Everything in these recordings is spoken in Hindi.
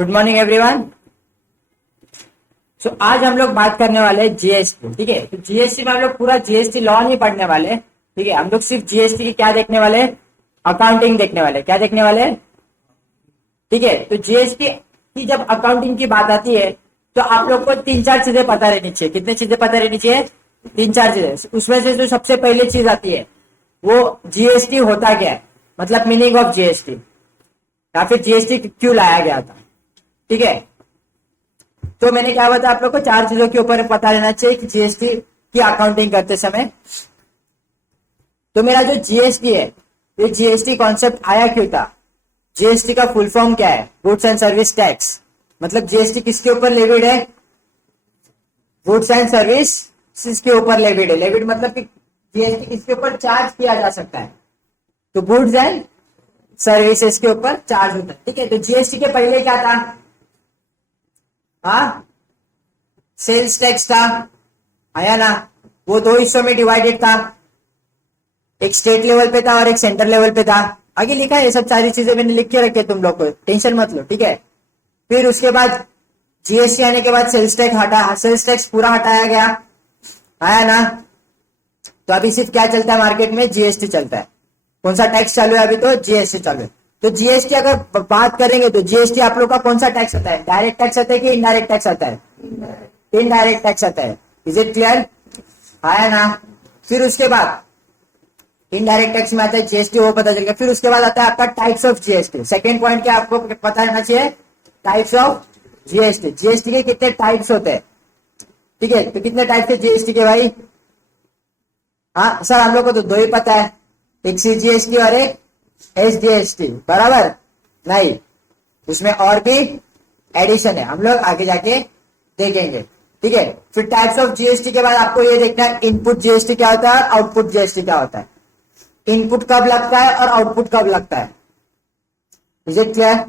Good morning everyone. सो आज हम लोग बात करने वाले हैं जीएसटी। ठीक है, तो जीएसटी में हम लोग पूरा जीएसटी लॉ नहीं पढ़ने वाले। ठीक है, हम लोग सिर्फ जीएसटी की क्या देखने वाले, अकाउंटिंग देखने वाले। क्या देखने वाले? ठीक है, तो जीएसटी की जब अकाउंटिंग की बात आती है तो आप लोग को तीन चार चीजें पता रहनी चाहिए। कितनी चीजें पता रहनी चाहिए? तीन चार चीजें। उसमें से जो सबसे पहले चीज आती है वो जीएसटी होता क्या है, मतलब मीनिंग ऑफ जीएसटी, या फिर जीएसटी क्यों लाया गया था। ठीक है, तो मैंने क्या बताया आप लोग को, चार चीजों के ऊपर पता रहना चाहिए कि जीएसटी की अकाउंटिंग करते समय। तो मेरा जो जीएसटी है, ये जीएसटी कॉन्सेप्ट आया क्यों था? जीएसटी का फुल फॉर्म क्या है? Goods and service tax. मतलब जीएसटी किसके ऊपर लेविड है? गुड्स एंड सर्विस के ऊपर लेविड है। लेविड मतलब कि जीएसटी किसके ऊपर चार्ज किया जा सकता है? तो गुड्स एंड सर्विसेज के ऊपर चार्ज होता है। ठीक है, तो जीएसटी के पहले क्या था? हाँ, सेल्स टैक्स था, आया ना? वो दो हिस्सों में डिवाइडेड था, एक स्टेट लेवल पे था और एक सेंटर लेवल पे था। आगे लिखा है, ये सब सारी चीजें मैंने लिख के रखे, तुम लोग को टेंशन मत लो। ठीक है, फिर उसके बाद जीएसटी आने के बाद सेल्स टैक्स हटा, सेल्स टैक्स पूरा हटाया गया, आया ना? तो अभी सिर्फ क्या चलता है मार्केट में? जीएसटी चलता है। कौन सा टैक्स चालू है अभी? तो जीएसटी चालू है। तो जीएसटी अगर बात करेंगे तो जीएसटी आप लोग का कौन सा टैक्स आता है? डायरेक्ट टैक्स आता है कि इनडायरेक्ट टैक्स आता है? इनडायरेक्ट टैक्स आता है। Is it clear? आया ना? फिर उसके बाद इनडायरेक्ट टैक्स में आता है जीएसटी, वो पता चल गया। फिर उसके बाद आता है आपका types of GST. Second point क्या आपको पता रहना चाहिए? Types of GST. जीएसटी के कितने टाइप्स होते हैं? ठीक है, तो कितने टाइप के जीएसटी के भाई? हाँ सर, हम लोग को तो दो ही पता है, एक सीजीएसटी और एक एसजीएसटी, बराबर? नहीं, उसमें और भी एडिशन है, हम लोग आगे जाके देखेंगे। ठीक है, फिर टाइप्स ऑफ जीएसटी के बाद आपको ये देखना है इनपुट जीएसटी क्या होता है, आउटपुट जीएसटी क्या होता है। इनपुट कब लगता है और आउटपुट कब लगता है? Is it clear?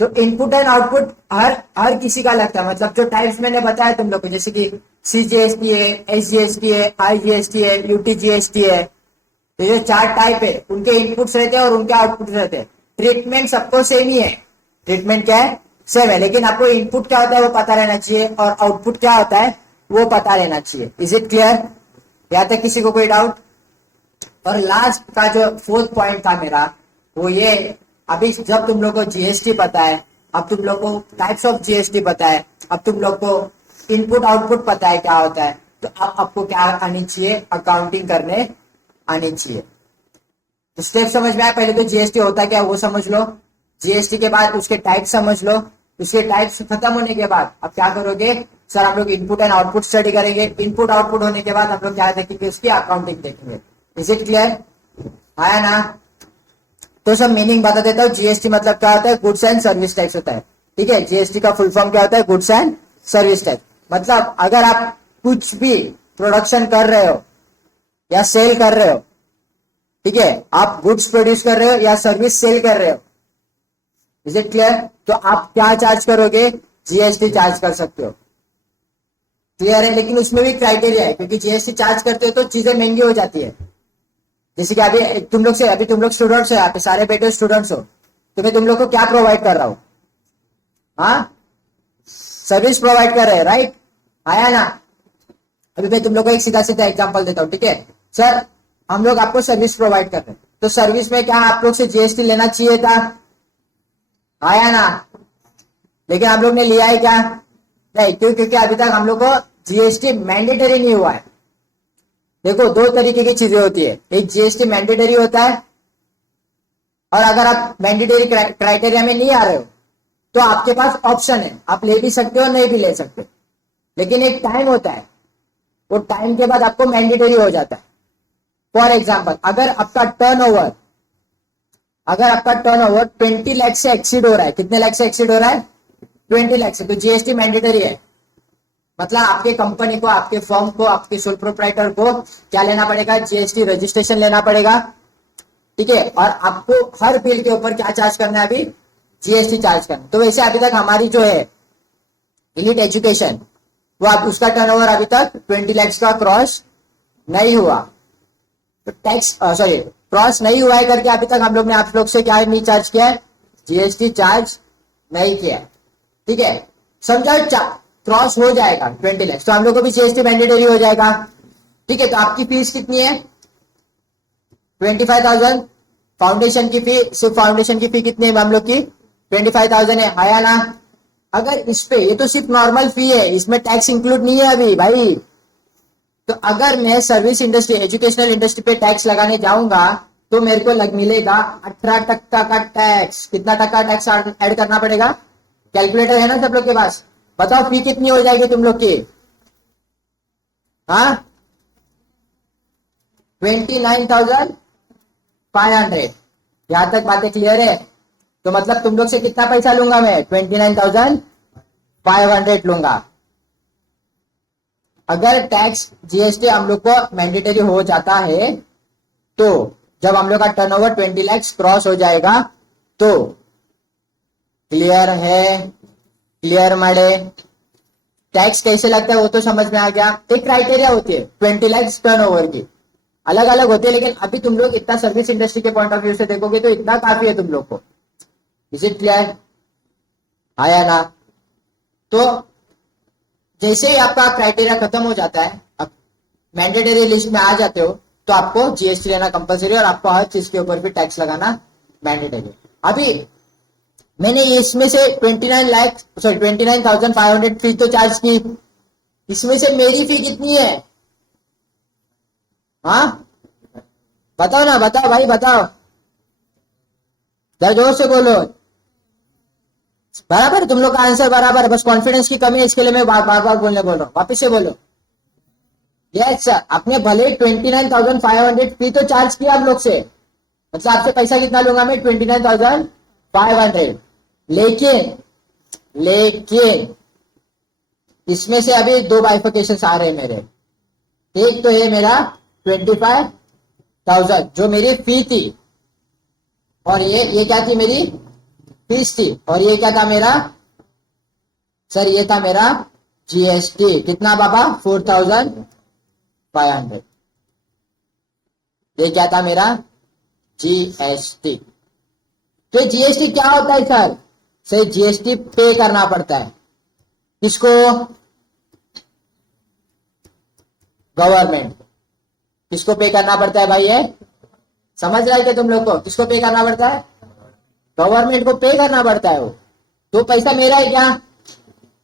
तो इनपुट एंड आउटपुट हर किसी का लगता है। मतलब जो टाइप्स मैंने बताया तुम लोग को, जैसे कि सीजीएसटी है, एसजीएसटी है, आईजीएसटी है, यूटीजीएसटी है, तो जो चार टाइप है उनके इनपुट्स रहते हैं और उनके आउटपुट रहते हैं। ट्रीटमेंट सबको सेम ही है, ट्रीटमेंट क्या है? सेम है, लेकिन आपको इनपुट क्या होता है वो पता रहना चाहिए और आउटपुट क्या होता है वो पता रहना चाहिए। Is it clear? यहाँ तक किसी को कोई डाउट? और लास्ट का जो फोर्थ पॉइंट था मेरा, वो ये, अभी जब तुम लोग को जीएसटी पता है, अब तुम लोग को टाइप्स ऑफ जीएसटी पता है, अब तुम लोग को इनपुट आउटपुट पता है क्या होता है, तो अब आपको क्या आनी चाहिए? अकाउंटिंग करने आनी चाहिए। तो स्टेप समझ में आया? पहले तो जीएसटी होता क्या वो समझ लो, जीएसटी के बाद उसके टाइप समझ लो, उसके टाइप्स खत्म होने के बाद अब क्या करोगे? सर हम लोग इनपुट एंड आउटपुट स्टडी करेंगे। इनपुट आउटपुट होने के बाद हम लोग क्या देखेंगे? उसकी अकाउंटिंग देखेंगे। Is it clear? आया ना? तो सब मीनिंग बता देता हूँ। जीएसटी मतलब क्या होता है? गुड्स एंड सर्विस टैक्स होता है। ठीक है, जीएसटी का फुल फॉर्म क्या होता है? Goods and service tax. मतलब अगर आप कुछ भी प्रोडक्शन कर रहे हो या सेल कर रहे हो, ठीक है, आप गुड्स प्रोड्यूस कर रहे हो या सर्विस सेल कर रहे हो, इज इट क्लियर? तो आप क्या चार्ज करोगे? जीएसटी चार्ज कर सकते हो। क्लियर है? लेकिन उसमें भी क्राइटेरिया है, क्योंकि जीएसटी चार्ज करते हो तो चीजें महंगी हो जाती है। जैसे कि अभी तुम लोग स्टूडेंट्स हो, यहाँ पे सारे बैठे स्टूडेंट्स हो, तो मैं तुम लोग को क्या प्रोवाइड कर रहा हूँ? हाँ, सर्विस प्रोवाइड कर रहे हैं, राइट? आया ना? अभी मैं तुम लोग को एक सीधा सीधा एग्जांपल देता हूँ। ठीक है सर, हम लोग आपको सर्विस प्रोवाइड कर रहे हैं, तो सर्विस में क्या आप लोग से जीएसटी लेना चाहिए था? आया ना? लेकिन आप लोग ने लिया है क्या? नहीं, क्यों? क्योंकि अभी तक हम लोग को जीएसटी मैंडेटरी नहीं हुआ है। देखो, दो तरीके की चीजें होती है, एक जीएसटी मैंडेटरी होता है, और अगर आप मैंडेटरी क्राइटेरिया में नहीं आ रहे हो तो आपके पास ऑप्शन है, आप ले भी सकते हो नहीं भी ले सकते, लेकिन एक टाइम होता है, वो टाइम के बाद आपको मैंडेटरी हो जाता है। फॉर एग्जाम्पल, अगर आपका टर्नओवर 20 लाख से एक्सीड हो रहा है, कितने लाख से एक्सीड हो रहा है? 20 लाख से, तो जीएसटी मैंडेटरी है। मतलब आपके कंपनी को, आपके फर्म को, आपके सोल प्रोप्राइटर को क्या लेना पड़ेगा? जीएसटी रजिस्ट्रेशन लेना पड़ेगा। ठीक है, और आपको हर बिल के ऊपर क्या चार्ज करना है? अभी जीएसटी चार्ज करना। तो वैसे अभी तक हमारी जो है इलीट एजुकेशन, वो आप उसका टर्नओवर अभी तक 20 लाख का क्रॉस नहीं हुआ, तो टैक्स क्रॉस नहीं हुआ है करके अभी तक हम लोग ने आप लोग से क्या नहीं चार्ज किया है? जीएसटी चार्ज नहीं किया है। ठीक है, समझो क्रॉस हो जाएगा 20 लाख तो हम लोग को भी जीएसटी मैंडेटरी हो जाएगा। ठीक है, तो आपकी फीस कितनी है 25,000। फाउंडेशन की फी, सिर्फ फाउंडेशन की फी कितनी है हम लोग की 25,000 है, आया ना। अगर इस पे, ये तो सिर्फ नॉर्मल फी है, इसमें टैक्स इंक्लूड नहीं है अभी भाई। तो अगर मैं सर्विस इंडस्ट्री, एजुकेशनल इंडस्ट्री पे टैक्स लगाने जाऊंगा तो मेरे को मिलेगा 18% का टैक्स। कितना टक्का टैक्स ऐड करना पड़ेगा? कैलकुलेटर है ना सब लोग के पास? बताओ फी कितनी हो जाएगी तुम लोग की? हाँ, 29,500। यहां तक बातें क्लियर है? तो मतलब तुम लोग से कितना पैसा लूंगा मैं? 29,500 लूंगा। अगर टैक्स जीएसटी हम लोग को मैंडेटरी हो जाता है तो जब हम लोग का टर्नओवर 20 लाख क्रॉस हो जाएगा तो क्लियर है? क्लियर माड़े? टैक्स कैसे लगता है वो तो समझ में आ गया। एक क्राइटेरिया होती है 20 लाख टर्नओवर की, अलग अलग होती है, लेकिन अभी तुम लोग इतना सर्विस इंडस्ट्री के पॉइंट ऑफ व्यू से देखोगे तो इतना काफी है तुम लोग को। Is it clear? आया ना? तो जैसे ही आपका क्राइटेरिया खत्म हो जाता है, अब मैंडेटरी लिस्ट में आ जाते हो तो आपको जीएसटी लेना कंपलसरी और आपको हर चीज के ऊपर भी टैक्स लगाना मैंडेटरी। अभी मैंने इसमें से 29,500 फी तो चार्ज की, इसमें से मेरी फी कितनी है? हाँ बताओ ना, बताओ भाई बताओ, जरा जोर से बोलो। बराबर, तुम लोग का आंसर बराबर है, बस कॉन्फिडेंस की कमी है, इसके लिए मैं बार बार बोलने बोल रहा हूँ। वापिस से बोलो। यस सर, आपने भले 29,500 फी तो चार्ज किया आप लोग से, मतलब आपसे पैसा कितना लूंगा मैं? 29,500। लेकिन इसमें से अभी दो बाइफिकेशन आ रहे हैं मेरे। एक तो है मेरा 25,000 जो मेरी फी थी, और ये क्या थी? मेरी फीस थी। और ये क्या था मेरा सर? ये था मेरा जीएसटी। कितना बाबा? 4,500। ये क्या था मेरा? जीएसटी। तो जीएसटी क्या होता है सर? सर जीएसटी पे करना पड़ता है। किसको? गवर्नमेंट। किसको पे करना पड़ता है भाई? ये समझ रहा है क्या तुम लोग को? किसको पे करना पड़ता है? गवर्नमेंट को पे करना पड़ता है। वो तो पैसा मेरा है क्या?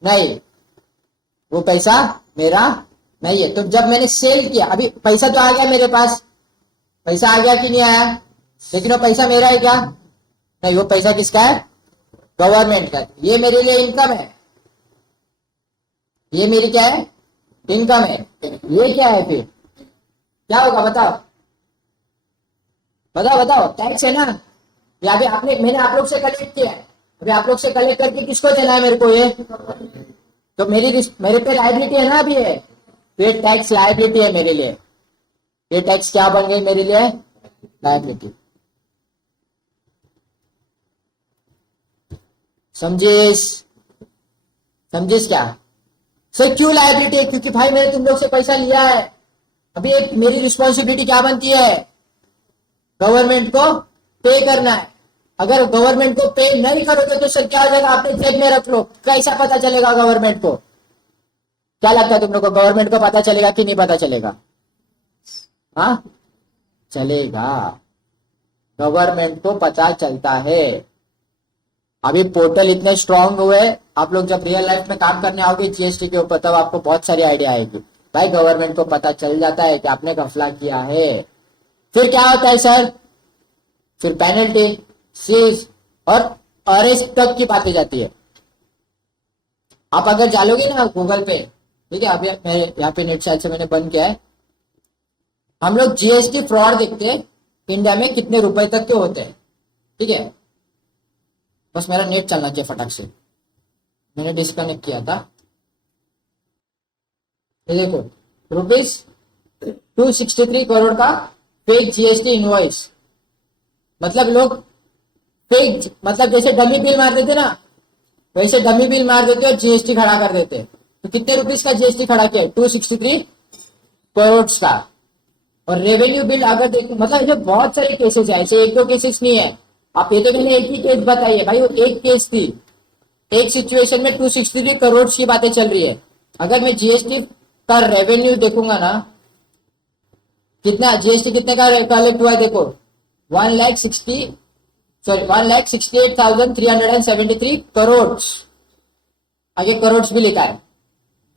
नहीं, वो पैसा मेरा नहीं है। तो जब मैंने सेल किया, अभी पैसा तो आ गया मेरे पास, पैसा आ गया कि नहीं आया? लेकिन वो पैसा मेरा है क्या? नहीं, वो पैसा किसका है? गवर्नमेंट का। ये मेरे लिए इनकम है, ये मेरी क्या है? इनकम है। ये क्या है फिर? क्या होगा बताओ? बताओ, टैक्स है ना। या अभी मैंने आप लोग से कलेक्ट किया है, अभी आप लोग से कलेक्ट करके किसको देना है? मेरे को। ये तो मेरे पे लायबिलिटी है ना अभी। ये तो ये टैक्स लायबिलिटी है मेरे लिए। ये टैक्स क्या बन गई मेरे लिए? लायबिलिटी। समझिस क्या सर? क्यों लायबिलिटी है? क्योंकि भाई मैंने तुम लोग से पैसा लिया है। अभी एक मेरी रिस्पॉन्सिबिलिटी क्या बनती है? गवर्नमेंट को पे करना है। अगर गवर्नमेंट को पे नहीं करोगे तो सर क्या हो जाएगा? अपने जेब में रख लो। कैसा पता चलेगा गवर्नमेंट को? क्या लगता है तुम लोग को? गवर्नमेंट को पता चलेगा कि नहीं पता चलेगा? हाँ चलेगा, गवर्नमेंट को पता चलता है। अभी पोर्टल इतने स्ट्रांग हुए, आप लोग जब रियल लाइफ में काम करने आओगे जीएसटी के ऊपर तब आपको बहुत सारी आइडिया आएगी। भाई गवर्नमेंट को पता चल जाता है कि आपने घपला किया है, फिर क्या होता है सर? फिर पेनल्टी, सीज और अरेस्ट तक की बातें जाती है। आप अगर डालोगे ना गूगल पे, ठीक है, अभी मेरे यहाँ पे नेट शायद से मैंने बंद किया है। हम लोग जीएसटी फ्रॉड देखते हैं इंडिया में कितने रुपए तक के होते हैं, ठीक है। बस मेरा नेट चलना चाहिए फटाक से, मैंने डिस्कनेक्ट किया था। ये देखो, ₹263 करोड़ का फेक जीएसटी इनवॉइस। मतलब लोग फेक, मतलब जैसे डमी बिल मार देते ना, वैसे डमी बिल मार देते और जीएसटी खड़ा कर देते। तो कितने रुपीस का जीएसटी खड़ा किया? 263 करोड़ का। और रेवेन्यू बिल अगर देखो, मतलब ऐसे बहुत सारे केसेस है, ऐसे एक दो केसेस नहीं है। आप ये तो मैंने एक ही केस बताइए भाई, वो एक केस थी, एक सिचुएशन में 263 करोड़ की बातें चल रही है। अगर मैं जीएसटी का रेवेन्यू देखूंगा ना, कितना जीएसटी कितने का कलेक्ट हुआ है देखो, 1,68,373 करोड़। आगे करोड़ भी लिखा है।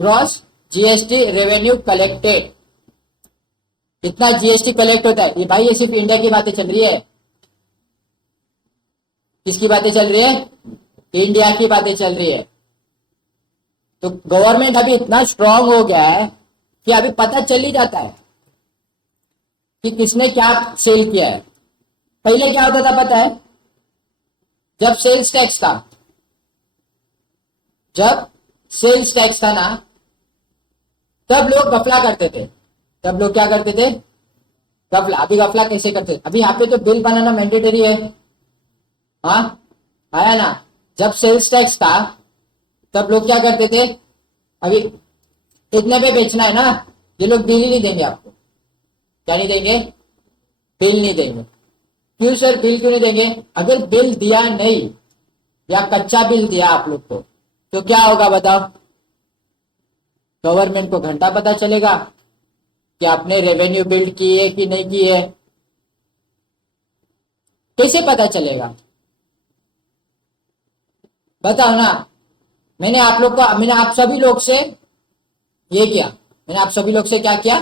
ग्रॉस जीएसटी रेवेन्यू कलेक्टेड, इतना जीएसटी कलेक्ट होता है। ये भाई ये सिर्फ इंडिया की बातें चल रही है। किसकी बातें चल रही है? इंडिया की बातें चल रही है। तो गवर्नमेंट अभी इतना स्ट्रांग हो गया है कि अभी पता चल ही जाता है कि किसने क्या सेल किया है। पहले क्या होता था पता है? जब सेल्स टैक्स था ना, तब लोग गफला करते थे। तब लोग क्या करते थे? गफला। अभी गफला कैसे करते थे? अभी यहाँ पे तो बिल बनाना मैंडेटरी है। हाँ आया ना। जब सेल्स टैक्स था तब लोग क्या करते थे? अभी इतने पे बेचना है ना, ये लोग बिल ही नहीं देंगे आपको। क्या नहीं देंगे? बिल नहीं देंगे। क्यों सर बिल क्यों नहीं देंगे? अगर बिल दिया नहीं या कच्चा बिल दिया आप लोग को तो क्या होगा बताओ? गवर्नमेंट को घंटा पता चलेगा कि आपने रेवेन्यू बिल्ड की है कि नहीं की है। कैसे पता चलेगा बताओ ना। मैंने आप सभी लोग से ये किया। मैंने आप सभी लोग से क्या किया?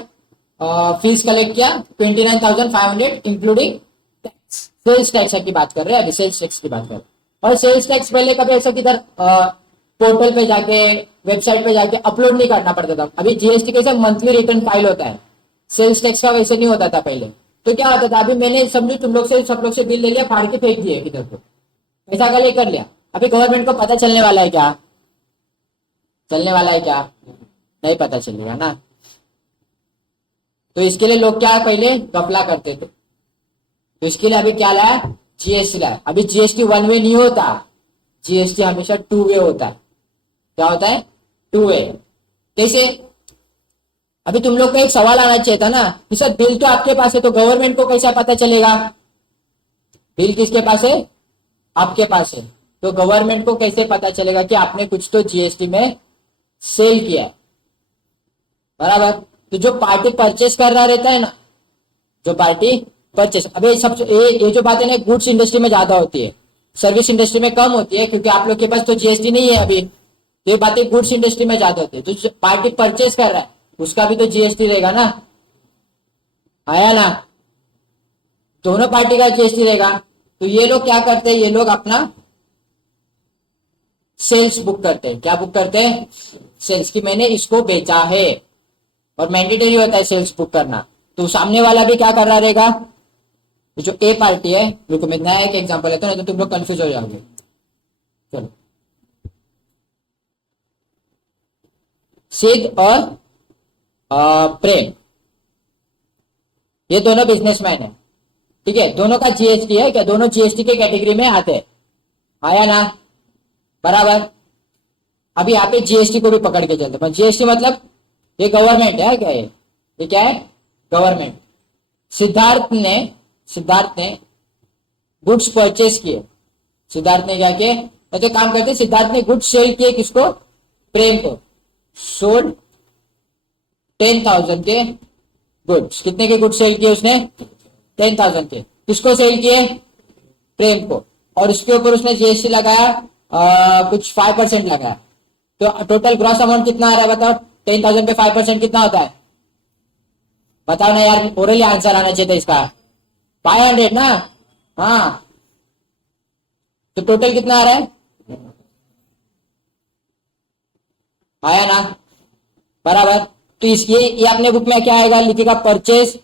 फीस कलेक्ट किया 29,500 इंक्लूडिंग टैक्स। सेल्स टैक्स की बात कर रहे हैं, अभी सेल्स टैक्स की बात कर रहे हैं। और सेल्स टैक्स पहले कभी ऐसा किधर पोर्टल पे जाके, वेबसाइट पे जाके अपलोड नहीं करना पड़ता था। अभी जीएसटी कैसे मंथली रिटर्न फाइल होता है, सेल्स टैक्स का वैसे नहीं होता था पहले। तो क्या होता था? अभी मैंने समझो तुम लोग से सब लोग से बिल ले लिया, फाड़ के फेंक दिए किधर को, पैसा कलेक्ट कर लिया। अभी गवर्नमेंट को पता चलने वाला है क्या? चलने वाला है क्या? नहीं पता चलेगा ना। तो इसके लिए लोग क्या पहले गफला करते थे। तो इसके लिए अभी क्या लाया? जीएसटी लाया। अभी जीएसटी वन वे नहीं होता, जीएसटी हमेशा टू वे होता है। क्या होता है? Two way. कैसे? अभी तुम लोग का एक सवाल आना चाहिए था ना कि सर बिल तो आपके पास है तो गवर्नमेंट को कैसा पता चलेगा? बिल किसके पास है? आपके पास है। तो गवर्नमेंट को कैसे पता चलेगा कि आपने कुछ तो जीएसटी में सेल किया है? बराबर। तो जो पार्टी परचेस कर रहा रहता है ना, जो पार्टी परचेस, अभी सबसे ये जो बात है ना, गुड्स इंडस्ट्री में ज्यादा होती है, सर्विस इंडस्ट्री में कम होती है, क्योंकि आप लोग के पास तो जीएसटी नहीं है अभी। तो ये बातें गुड्स इंडस्ट्री में ज्यादा होती है। तो जो पार्टी परचेस कर रहा है उसका भी तो जीएसटी रहेगा ना। आया ना। दोनों पार्टी का जीएसटी रहेगा। तो ये लोग क्या करते हैं? ये लोग अपना सेल्स बुक करते हैं। क्या बुक करते हैं? सेल्स की मैंने इसको बेचा है, और मैंडेटरी होता है सेल्स बुक करना। तो सामने वाला भी क्या कर रहा रहेगा? तो जो ए पार्टी है, रुको मैं नया एक एग्जांपल लेता हूं, नहीं तो तुम लोग कंफ्यूज हो जाओगे। चलो, सिद्ध और प्रेम, ये दोनों बिजनेसमैन है, ठीक है। दोनों का जीएसटी है क्या? दोनों जीएसटी के कैटेगरी में आते हैं। आया ना। बराबर। अभी यहाँ पे जीएसटी को भी पकड़ के चलते। जीएसटी मतलब ये गवर्नमेंट है क्या? ये क्या है? गवर्नमेंट। सिद्धार्थ ने गुड्स परचेस किए। सिद्धार्थ ने क्या किए? तो काम करते, सिद्धार्थ ने गुड्स सेल किए किसको? प्रेम को। सोल्ड 10,000 के गुड्स। कितने के गुड्स सेल किए उसने? 10,000 के। किसको सेल किए? प्रेम को। और उसके ऊपर उसने जीएसटी लगाया, कुछ 5% लगाया। तो टोटल ग्रॉस अमाउंट कितना आ रहा है बताओ? 10,000 पे 5% कितना होता है? बताओ ना यार, ओरली आंसर आना चाहिए था इसका। 500 ना। हाँ, तो टोटल कितना आ रहा है? आया ना। बराबर। तो इसकी ये अपने बुक में क्या आएगा? लिखेगा परचेस।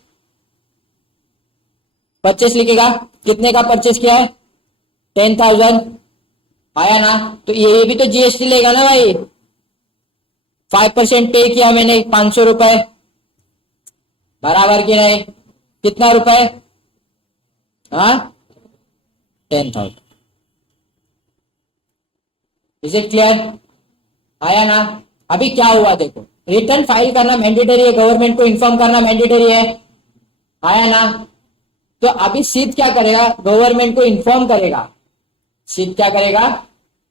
परचेस लिखेगा, कितने का परचेस किया है? 10,000। आया ना। तो ये भी तो जीएसटी लेगा ना भाई। 5% पे किया मैंने, 500 रुपए। बराबर की नहीं? कितना रुपए? हाँ, 10,000। Is it clear? आया ना। अभी क्या हुआ देखो, रिटर्न फाइल करना मैंडेटरी है, गवर्नमेंट को इन्फॉर्म करना मैंडेटरी है। आया ना। तो अभी सिद्ध क्या करेगा? गवर्नमेंट को इन्फॉर्म करेगा। सिद्ध क्या करेगा?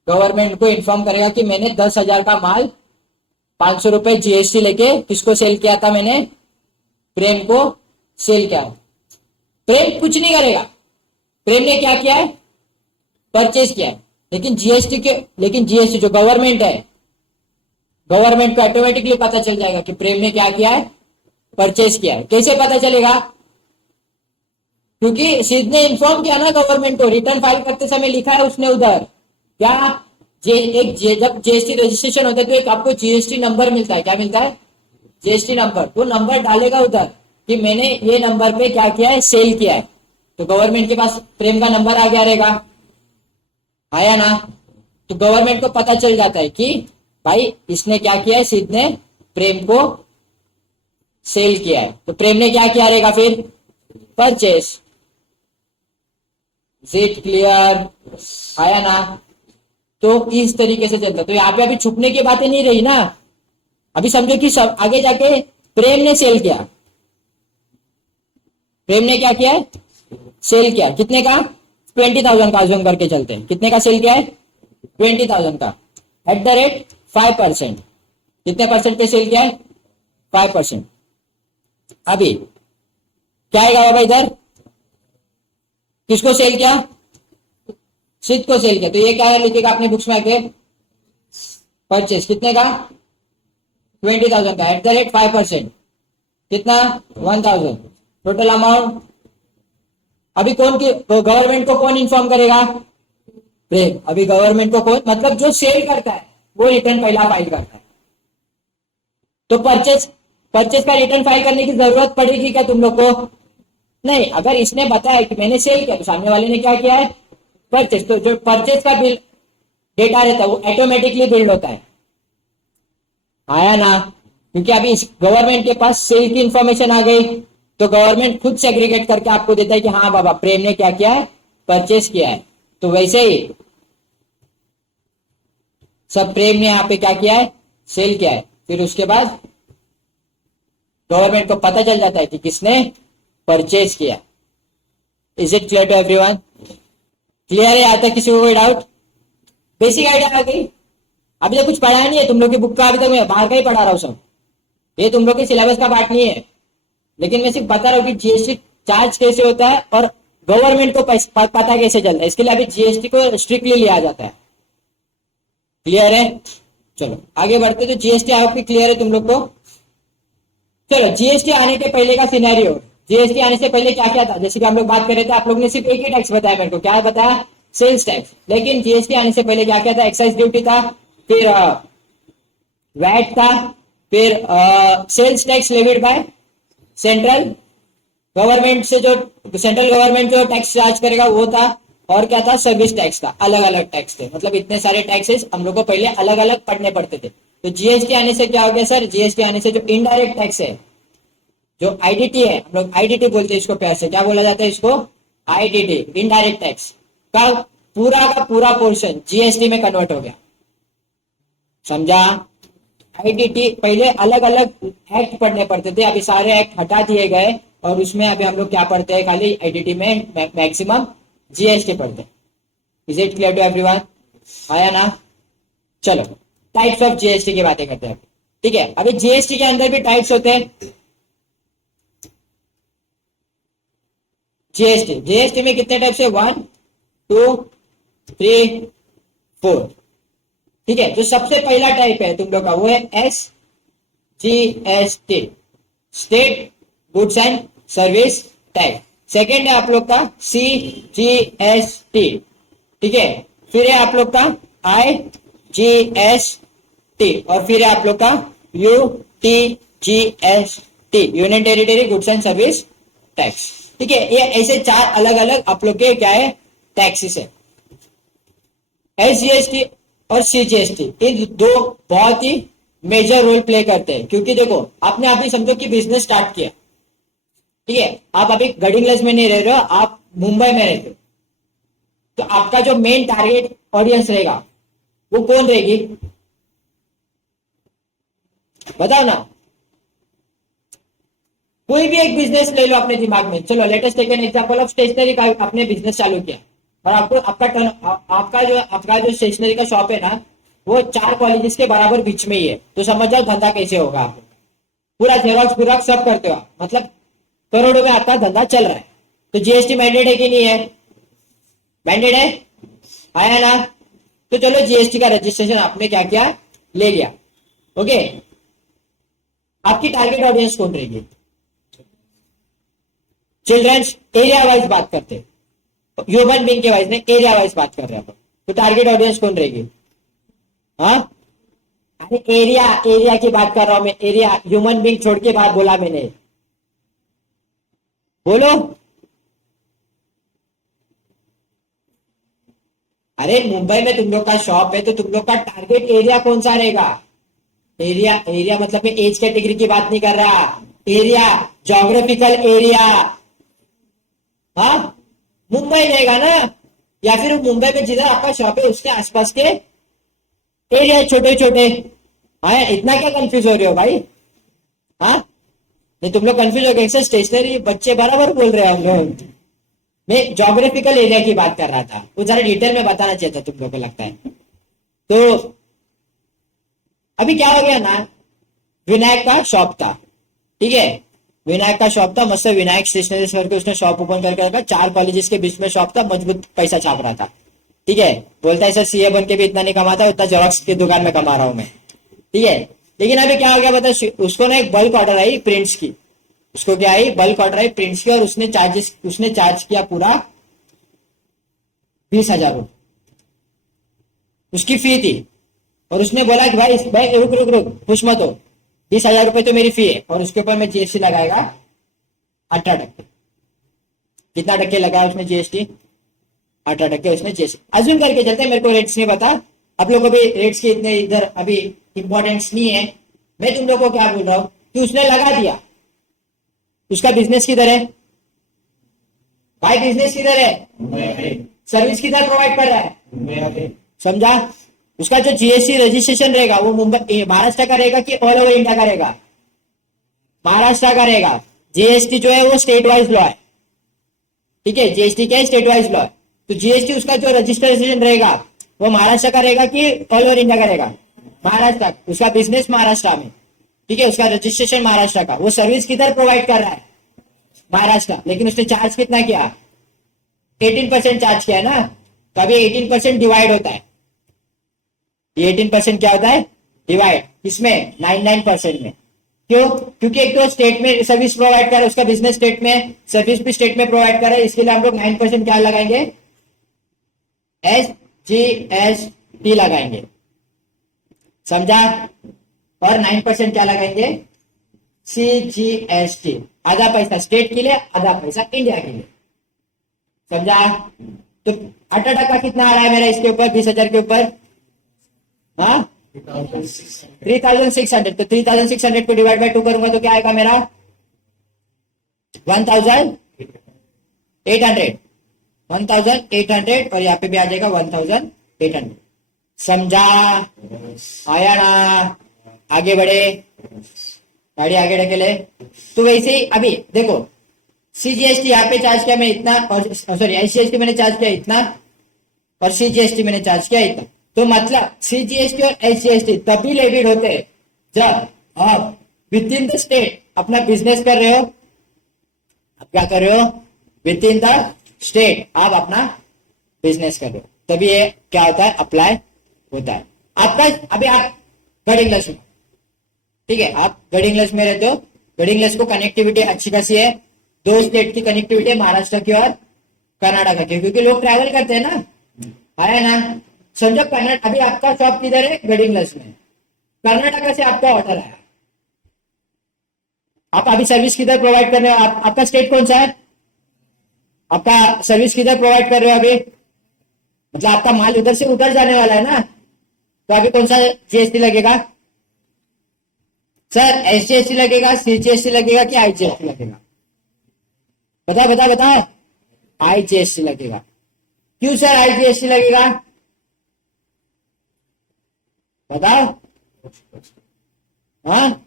गवर्नमेंट को इन्फॉर्म करेगा कि मैंने 10,000 का माल 500 रुपए जीएसटी लेके किसको सेल किया था, मैंने प्रेम को सेल किया। प्रेम कुछ नहीं करेगा, प्रेम ने क्या किया है, परचेज किया है। लेकिन जीएसटी जो गवर्नमेंट है, गवर्नमेंट को ऑटोमेटिकली पता चल जाएगा कि प्रेम ने क्या किया है, परचेज किया है। कैसे पता चलेगा, क्योंकि सिद्ध ने इन्फॉर्म किया ना गवर्नमेंट को, रिटर्न फाइल करते समय लिखा है उसने उधर क्या, जब जीएसटी रजिस्ट्रेशन होता है तो एक आपको जीएसटी नंबर मिलता है। क्या मिलता है, जीएसटी नंबर। वो नंबर डालेगा उधर कि मैंने ये नंबर पे क्या किया है, सेल किया है। तो गवर्नमेंट के पास प्रेम का नंबर आ गया रहेगा, आया ना। तो गवर्नमेंट को पता चल जाता है कि भाई इसने क्या किया है, सिद्ध ने प्रेम को सेल किया है। तो प्रेम ने क्या किया रहेगा फिर, परचेस। इज इट क्लियर, आया ना। तो इस तरीके से चलता। तो यहाँ पे अभी छुपने की बातें नहीं रही ना। अभी समझो कि सब आगे जाके प्रेम ने सेल किया, प्रेम ने क्या किया है, सेल किया। कितने का, 20,000 का अज्यूम करके चलते हैं। कितने का सेल किया है, 20,000 का, एट द रेट 5%। कितने परसेंट पे सेल किया है, 5%। अभी क्या आएगा बाबा इधर, किसको सेल किया, सिद्ध को सेल किया। तो ये क्या है, लिखिएगा अपने बुक्स में आके, परचेस कितने का, 20,000 का, एट द रेट 5%। कितना, 1,000। Total amount. अभी कौन की, गवर्नमेंट को कौन इन्फॉर्म करेगा, प्रेम। अभी गवर्नमेंट को कौन, मतलब जो सेल करता है वो रिटर्न पहला फाइल करता है। तो परचेस का रिटर्न फाइल करने की जरूरत पड़ेगी क्या तुम लोग को, नहीं। अगर इसने बताया कि मैंने सेल किया तो सामने वाले ने क्या किया है, परचेस। तो जो परचेस का बिल डेटा रहता है वो ऑटोमेटिकली बिल्ड होता है, आया ना। क्योंकि अभी गवर्नमेंट के पास सेल की इंफॉर्मेशन आ गई, तो गवर्नमेंट खुद सेग्रीगेट करके आपको देता है कि हाँ बाबा प्रेम ने क्या किया है, परचेस किया है। तो वैसे ही सब प्रेम ने यहाँ पे क्या किया है, सेल किया है। फिर उसके बाद गवर्नमेंट को पता चल जाता है कि किसने परचेस किया। Is it clear to everyone, clear है यहाँ तक, किसी को कोई डाउट, बेसिक आइडिया आ गई। अभी तक कुछ पढ़ा नहीं है तुम लोग की बुक का, अभी तक मैं बाहर का ही पढ़ा रहा हूँ सब, ये तुम लोग के सिलेबस का पार्ट नहीं है। लेकिन मैं सिर्फ बता रहा हूँ कि जीएसटी चार्ज कैसे होता है और गवर्नमेंट को पता कैसे चलता है। इसके लिए अभी जीएसटी को स्ट्रिक्टली लिया जाता है। क्लियर है, चलो आगे बढ़ते। तो जीएसटी आपकी क्लियर है तुम लोग को। चलो जीएसटी आने के पहले का सिनेरियो, जीएसटी आने से पहले क्या क्या था, जैसे कि हम लोग बात कर रहे थे, आप लोग ने सिर्फ एक ही टैक्स बताया मेरे को, क्या बताया, सेल्स टैक्स। लेकिन जीएसटी आने से पहले क्या क्या था, एक्साइज ड्यूटी था, फिर वैट था, फिर sales tax levied by central government से, जो सेंट्रल गवर्नमेंट जो टैक्स चार्ज करेगा वो था, और क्या था, सर्विस टैक्स था। अलग अलग टैक्स थे, मतलब इतने सारे टैक्सेस हम लोग को पहले अलग अलग पढ़ने पड़ते थे। तो जीएसटी आने से क्या हो गया सर, जीएसटी आने से जो इनडायरेक्ट टैक्स है, जो आईडीटी है, हम लोग आईडीटी बोलते हैं इसको, प्यार से क्या बोला जाता है इसको, आईडीटी, इनडायरेक्ट टैक्स का पूरा पोर्शन जीएसटी में कन्वर्ट हो गया। समझा, आईडीटी पहले अलग अलग एक्ट पढ़ने पड़ते थे, अभी सारे एक्ट हटा दिए गए और उसमें अभी हम लोग क्या पढ़ते हैं, खाली आईडीटी में मैक्सिमम जीएसटी पढ़ते हैं। Is it clear to everyone, आया ना। चलो टाइप्स ऑफ जीएसटी की बातें करते हैं, ठीक है। अभी जीएसटी के अंदर भी टाइप्स होते हैं। जीएसटी में कितने टाइप्स है, 1 2 3 4, ठीक है। जो सबसे पहला टाइप है तुम लोग का वो है SGST, state goods and service tax. Second है आप लोग का CGST, ठीक है। फिर है आप लोग का IGST और फिर है आप लोग का UTGST, union territory goods and service tax, ठीक है। ये ऐसे 4 अलग अलग आप लोग के क्या है, टैक्सेस है। SGST और CGST ये दो बहुत ही मेजर रोल प्ले करते हैं, क्योंकि देखो आपने अभी समझो कि बिजनेस स्टार्ट किया, ठीक है। आप अभी गडिंग्लज में नहीं रह रहे हो, आप मुंबई में रहते हो, तो आपका जो मेन टारगेट ऑडियंस रहेगा वो कौन रहेगी, बताओ ना। कोई भी एक बिजनेस ले लो अपने दिमाग में, चलो latest take an example of stationery का आपने बिजनेस चालू किया, और आपको आपका जो स्टेशनरी का शॉप है ना, वो 4 कॉलेजेस के बराबर बीच में ही है, तो समझ जाओ धंधा कैसे होगा आप लोग का। पूरा जेरॉक्स सब करते हो आप, मतलब करोड़ों में आपका धंधा चल रहा है। तो जीएसटी मैंडेट है कि नहीं है? मैंडेट है, आया ना? तो चलो जीएसटी का रजिस्ट्रेशन आपने क्या किया, ले लिया। ओके, आपकी टारगेट ऑडियंस कौन रहेगी? चिल्ड्रंस, एरिया वाइज बात करते, ह्यूमन बीइंग के वाइज नहीं, एरिया वाइज बात कर रहे हैं। तो टारगेट ऑडियंस कौन रहेगी? हाँ, अरे एरिया की बात कर रहा हूं मैं, एरिया, ह्यूमन बीइंग छोड़ के बात बोला मैंने, बोलो। अरे मुंबई में तुम लोग का शॉप है, तो तुम लोग का टारगेट एरिया कौन सा रहेगा? एरिया मतलब मैं एज कैटेगरी की बात नहीं कर रहा, एरिया, जोग्राफिकल एरिया। हाँ, मुंबई रहेगा ना, या फिर मुंबई में जिधर आपका शॉप है उसके आसपास के एरिया छोटे छोटे। हाँ, इतना क्या कंफ्यूज हो रहे हो भाई? हाँ, नहीं तुम लोग कंफ्यूज हो गए, स्टेशनरी बच्चे बराबर बोल रहे हैं हम लोग। मैं जोग्राफिकल एरिया की बात कर रहा था, वो जरा डिटेल में बताना चाहिए था तुम लोग को, लगता है। तो अभी क्या हो गया ना, विनायक का शॉप था, ठीक है, विनायक का शॉप था, मस्त विनायक स्टेशनरी करके उसने शॉप ओपन करके रखा, 4 कॉलेजेस के बीच में शॉप था, मजबूत पैसा छाप रहा था। ठीक है, बोलता है सर सीए बन के भी इतना नहीं कमाता, उतना जेरॉक्स की दुकान में कमा रहा हूं मैं। ठीक है, लेकिन अभी क्या हो गया बता, उसको ना एक बल्क ऑर्डर आई प्रिंट्स की, उसको क्या आई, बल्क ऑर्डर आई प्रिंट्स की, और उसने चार्ज किया पूरा 20,000 रुपये, उसकी फी थी। और उसने बोला कि भाई भाई रुक रुक रुक, खुश मत हो, 20,000 रुपये तो मेरी फी है, और उसके ऊपर मैं जीएसटी लगाएगा 18%। कितना टक्के लगाया उसने जीएसटी? 18% उसने जीएसटी। अज्यूम करके चलते, मेरे को रेट्स नहीं पता, आप लोगों को भी रेट्स के इतने इधर अभी इंपॉर्टेंस नहीं है। मैं तुम लोगों को क्या बोल रहा हूं कि उसने लगा दिया, उसका बिजनेस किधर है भाई? बिजनेस किधर है? सर्विस किधर प्रोवाइड कर रहा है? समझा? उसका जो जीएसटी रजिस्ट्रेशन रहेगा वो मुंबई महाराष्ट्र का रहेगा कि ऑल ओवर इंडिया का रहेगा? महाराष्ट्र का रहेगा। जीएसटी जो है वो स्टेट वाइज लॉ है, ठीक है, जीएसटी क्या है, स्टेट वाइज लॉ है। तो जीएसटी उसका जो रजिस्ट्रेशन रहेगा वो महाराष्ट्र का रहेगा कि ऑल ओवर इंडिया का रहेगा? महाराष्ट्र। उसका बिजनेस महाराष्ट्र में, ठीक है, उसका रजिस्ट्रेशन महाराष्ट्र का, वो सर्विस किधर प्रोवाइड कर रहा है? महाराष्ट्र। लेकिन उसने चार्ज कितना किया? 18% चार्ज किया है ना, तो अभी 18% डिवाइड होता है, ये 18% क्या होता है? डिवाइड, किसमें? 99% में। क्यों? क्योंकि एक तो स्टेट में सर्विस प्रोवाइड कर रहा है, उसका बिजनेस स्टेट में, सर्विस भी स्टेट में प्रोवाइड कर रहा है, इसके लिए हम लोग 9% क्या लगाएंगे? SGST लगाएंगे, समझा? और 9% क्या लगाएंगे? CGST। आधा पैसा स्टेट के लिए, आधा पैसा इंडिया के लिए, समझा? तो 18% कितना आ रहा है मेरा इसके ऊपर, 20,000 के ऊपर? हाँ, 3,600। तो 3,600 को डिवाइड बाय 2 करूंगा तो क्या आएगा मेरा? 1,800। 1,800, और यहाँ पे भी आ जाएगा 1,800। समझा? आया ना? आगे बढ़े, गाड़ी आगे ढकेले। तो वैसे ही अभी देखो, सीजीएसटी यहाँ पे चार्ज किया मैं इतना, और सॉरी एसजीएसटी मैंने चार्ज किया इतना, और सीजीएसटी मैंने चार्ज किया इतना। तो मतलब सीजीएसटी और एसजीएसटी तभी लेविड होते हैं जब आप विद इन द स्टेट अपना बिजनेस कर रहे हो। आप क्या कर रहे हो? विद इन द स्टेट आप अपना बिजनेस कर रहे हो, तभी ये क्या होता है? अप्लाई होता है आपका। अभी आप गढ़ इंग्लिश में, ठीक है, आप गढ़ इंग्लिश में रहते हो, गढ़ इंग्लिश को कनेक्टिविटी अच्छी खासी है, 2 स्टेट की कनेक्टिविटी है, महाराष्ट्र की और कर्नाटक की, क्योंकि लोग ट्रैवल करते हैं ना, आया ना? समझो कर्नाटक, अभी आपका शॉप किधर है? गढ़ इंग्लिश में, कर्नाटक से आपका ऑर्डर आया, आप अभी सर्विस किधर प्रोवाइड कर रहे हो? आपका स्टेट कौन सा है? आपका सर्विस किधर प्रोवाइड कर रहे हो अभी? मतलब आपका माल उधर से उधर जाने वाला है ना, तो अभी कौन सा जीएसटी लगेगा सर? एसजीएसटी लगेगा, सीजीएसटी लगेगा कि आईजीएसटी लगेगा? बता बता बता, आईजीएसटी लगेगा। क्यों सर आईजीएसटी लगेगा? बताओ। हाँ,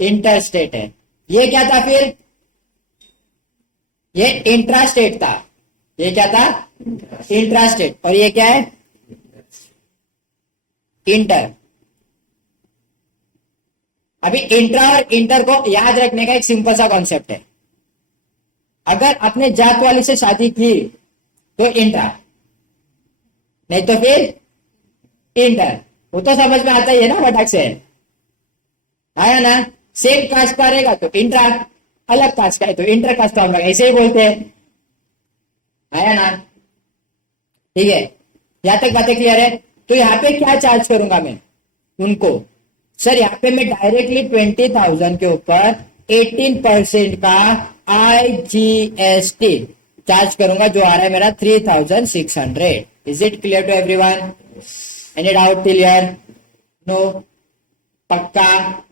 इंटर स्टेट है। ये क्या था फिर? ये इंट्रा स्टेट था। ये क्या था? इंट्रा स्टेट, और ये क्या है? इंटर। अभी इंट्रा और इंटर को याद रखने का एक सिंपल सा कॉन्सेप्ट है। अगर अपने जात वाली से शादी की तो इंट्रा, नहीं तो फिर इंटर। वो तो समझ में आता ही है ना फटाक से, आया ना? सेम कास्ट का रहेगा तो इंट्रा, अलग कास्ट का है तो इंटर कास्ट का हम लोग ऐसे ही बोलते हैं, आया ना? ठीक है, यहां तक बातें क्लियर है? तो यहाँ पे क्या चार्ज करूंगा मैं उनको? सर यहाँ पे मैं डायरेक्टली 20,000 के ऊपर 18% का IGST चार्ज करूंगा, जो आ रहा है मेरा 3,600। Is it clear to everyone? Any doubt till here? No? पक्का?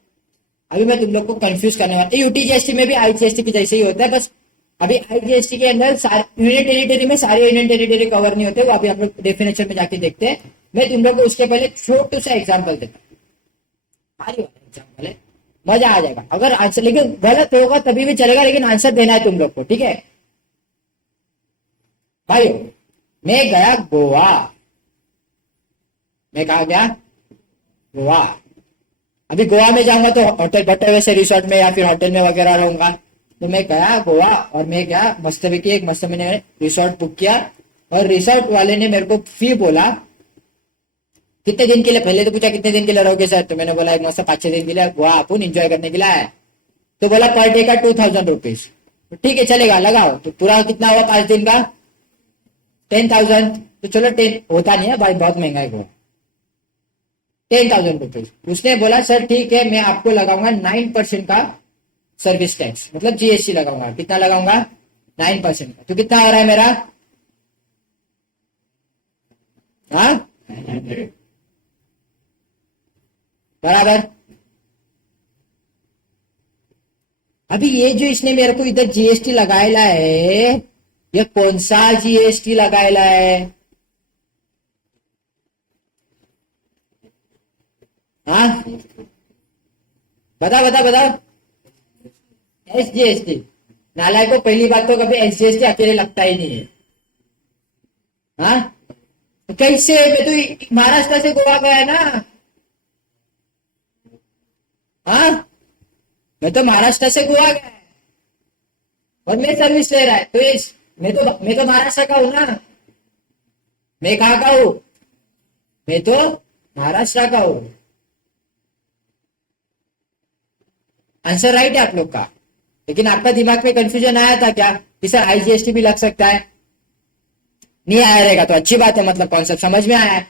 अभी मैं तुम लोग को कंफ्यूज करने वाला। यूटीजीएसटी में भी आईजीएसटी की जैसे ही होता है, बस अभी आईजीएसटी के अंदर यूनियन टेरिटरी में सारे यूनियन टेरिटरी कवर नहीं होते, वो अभी हम लोग डेफिनेशन में जाके देखते हैं। मैं तुम लोग को उसके पहले छोटू सा एग्जाम्पल देता हूँ, एग्जाम्पल है, मजा आ जाएगा। अगर आंसर लेकिन गलत होगा तभी भी चलेगा, लेकिन आंसर देना है तुम लोग को, ठीक है भाई? मैं गया गोवा। मैं कहा गया? गोवा। अभी गोवा में जाऊंगा तो होटल बटे वैसे रिसोर्ट में या फिर होटल में वगैरह रहूंगा। तो मैं गया गोवा और मैं क्या मस्त की एक मस्त मैंने रिसोर्ट बुक किया, और रिसोर्ट वाले ने मेरे को फी बोला कितने दिन के लिए। पहले तो पूछा कितने दिन के लिए रहोगे सर, तो मैंने बोला एक मस्त 5-6 दिन के लिए गोवा अपन एंजॉय करने के लिए आया। तो बोला पर डे का 2,000 रुपीज। ठीक है चलेगा, लगाओ। तो पूरा कितना हुआ 5 दिन का? 10,000। तो चलो 10 होता नहीं है भाई, बहुत महंगा है गोवा, 10,000 रुपीज। उसने बोला सर ठीक है, मैं आपको लगाऊंगा 9% का सर्विस टैक्स, मतलब जीएसटी लगाऊंगा। कितना लगाऊंगा? 9% का। तो कितना आ रहा है मेरा? हाँ बराबर। अभी ये जो इसने मेरे को इधर जीएसटी लगाएला है, ये कौन सा जीएसटी लगाएला है? हाँ बता बता बता। एसजीएसटी। नालायक को पहली बात तो कभी एसजीएसटी अकेले लगता ही नहीं है। हाँ तो कैसे? मैं तो महाराष्ट्र से गोवा गया है ना। हाँ मैं तो महाराष्ट्र से गोवा गया है और मैं सर्विस ले रहा है, तो मैं तो महाराष्ट्र का हूं ना। मैं कहाँ का हूं? मैं तो महाराष्ट्र का हूं। आंसर राइट है आप लोग का, लेकिन आपका दिमाग में कंफ्यूजन आया था क्या कि सर आईजीएसटी भी लग सकता है? नहीं आया रहेगा तो अच्छी बात है, मतलब कॉन्सेप्ट समझ में आया है।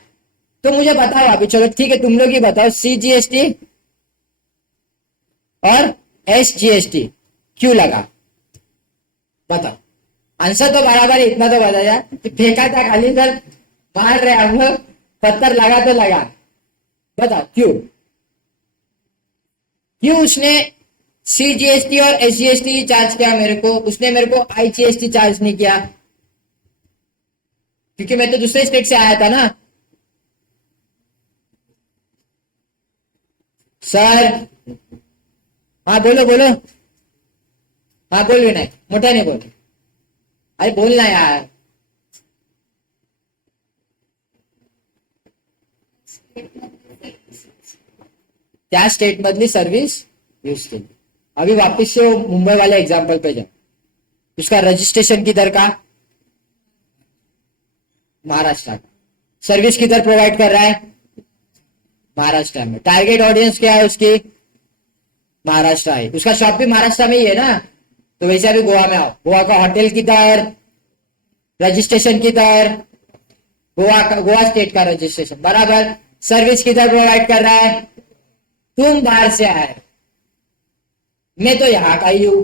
तो मुझे बताओ अभी, चलो ठीक है तुम लोग ही बताओ, सीजीएसटी और एसजीएसटी क्यों लगा? बताओ। आंसर तो बराबर है, इतना तो बताया। फेंका था खाली सर, मार रहे हम लोग, पत्थर लगा तो लगा। बताओ क्यों? क्यों उसने सीजीएसटी और एसजीएसटी चार्ज किया मेरे को, उसने मेरे को आईजीएसटी चार्ज नहीं किया? क्योंकि मैं तो दूसरे स्टेट से आया था ना सर। हाँ बोलो बोलो। हाँ बोल विनायक, मोठा नहीं बोल। अरे बोलना यार। त्या स्टेट मधली सर्विस यूज केली। अभी वापस से वो मुंबई वाले एग्जाम्पल पे जाओ। उसका रजिस्ट्रेशन किधर का? महाराष्ट्र का। सर्विस किधर प्रोवाइड कर रहा है? महाराष्ट्र में। टारगेट ऑडियंस क्या है उसकी? महाराष्ट्र है। उसका शॉप भी महाराष्ट्र में ही है ना। तो वैसे अभी गोवा में आओ, गोवा का होटल किधर, रजिस्ट्रेशन किधर? गोवा स्टेट का रजिस्ट्रेशन बराबर। सर्विस किधर प्रोवाइड कर रहा है? तुम बाहर से आए, मैं तो यहां का ही हूं,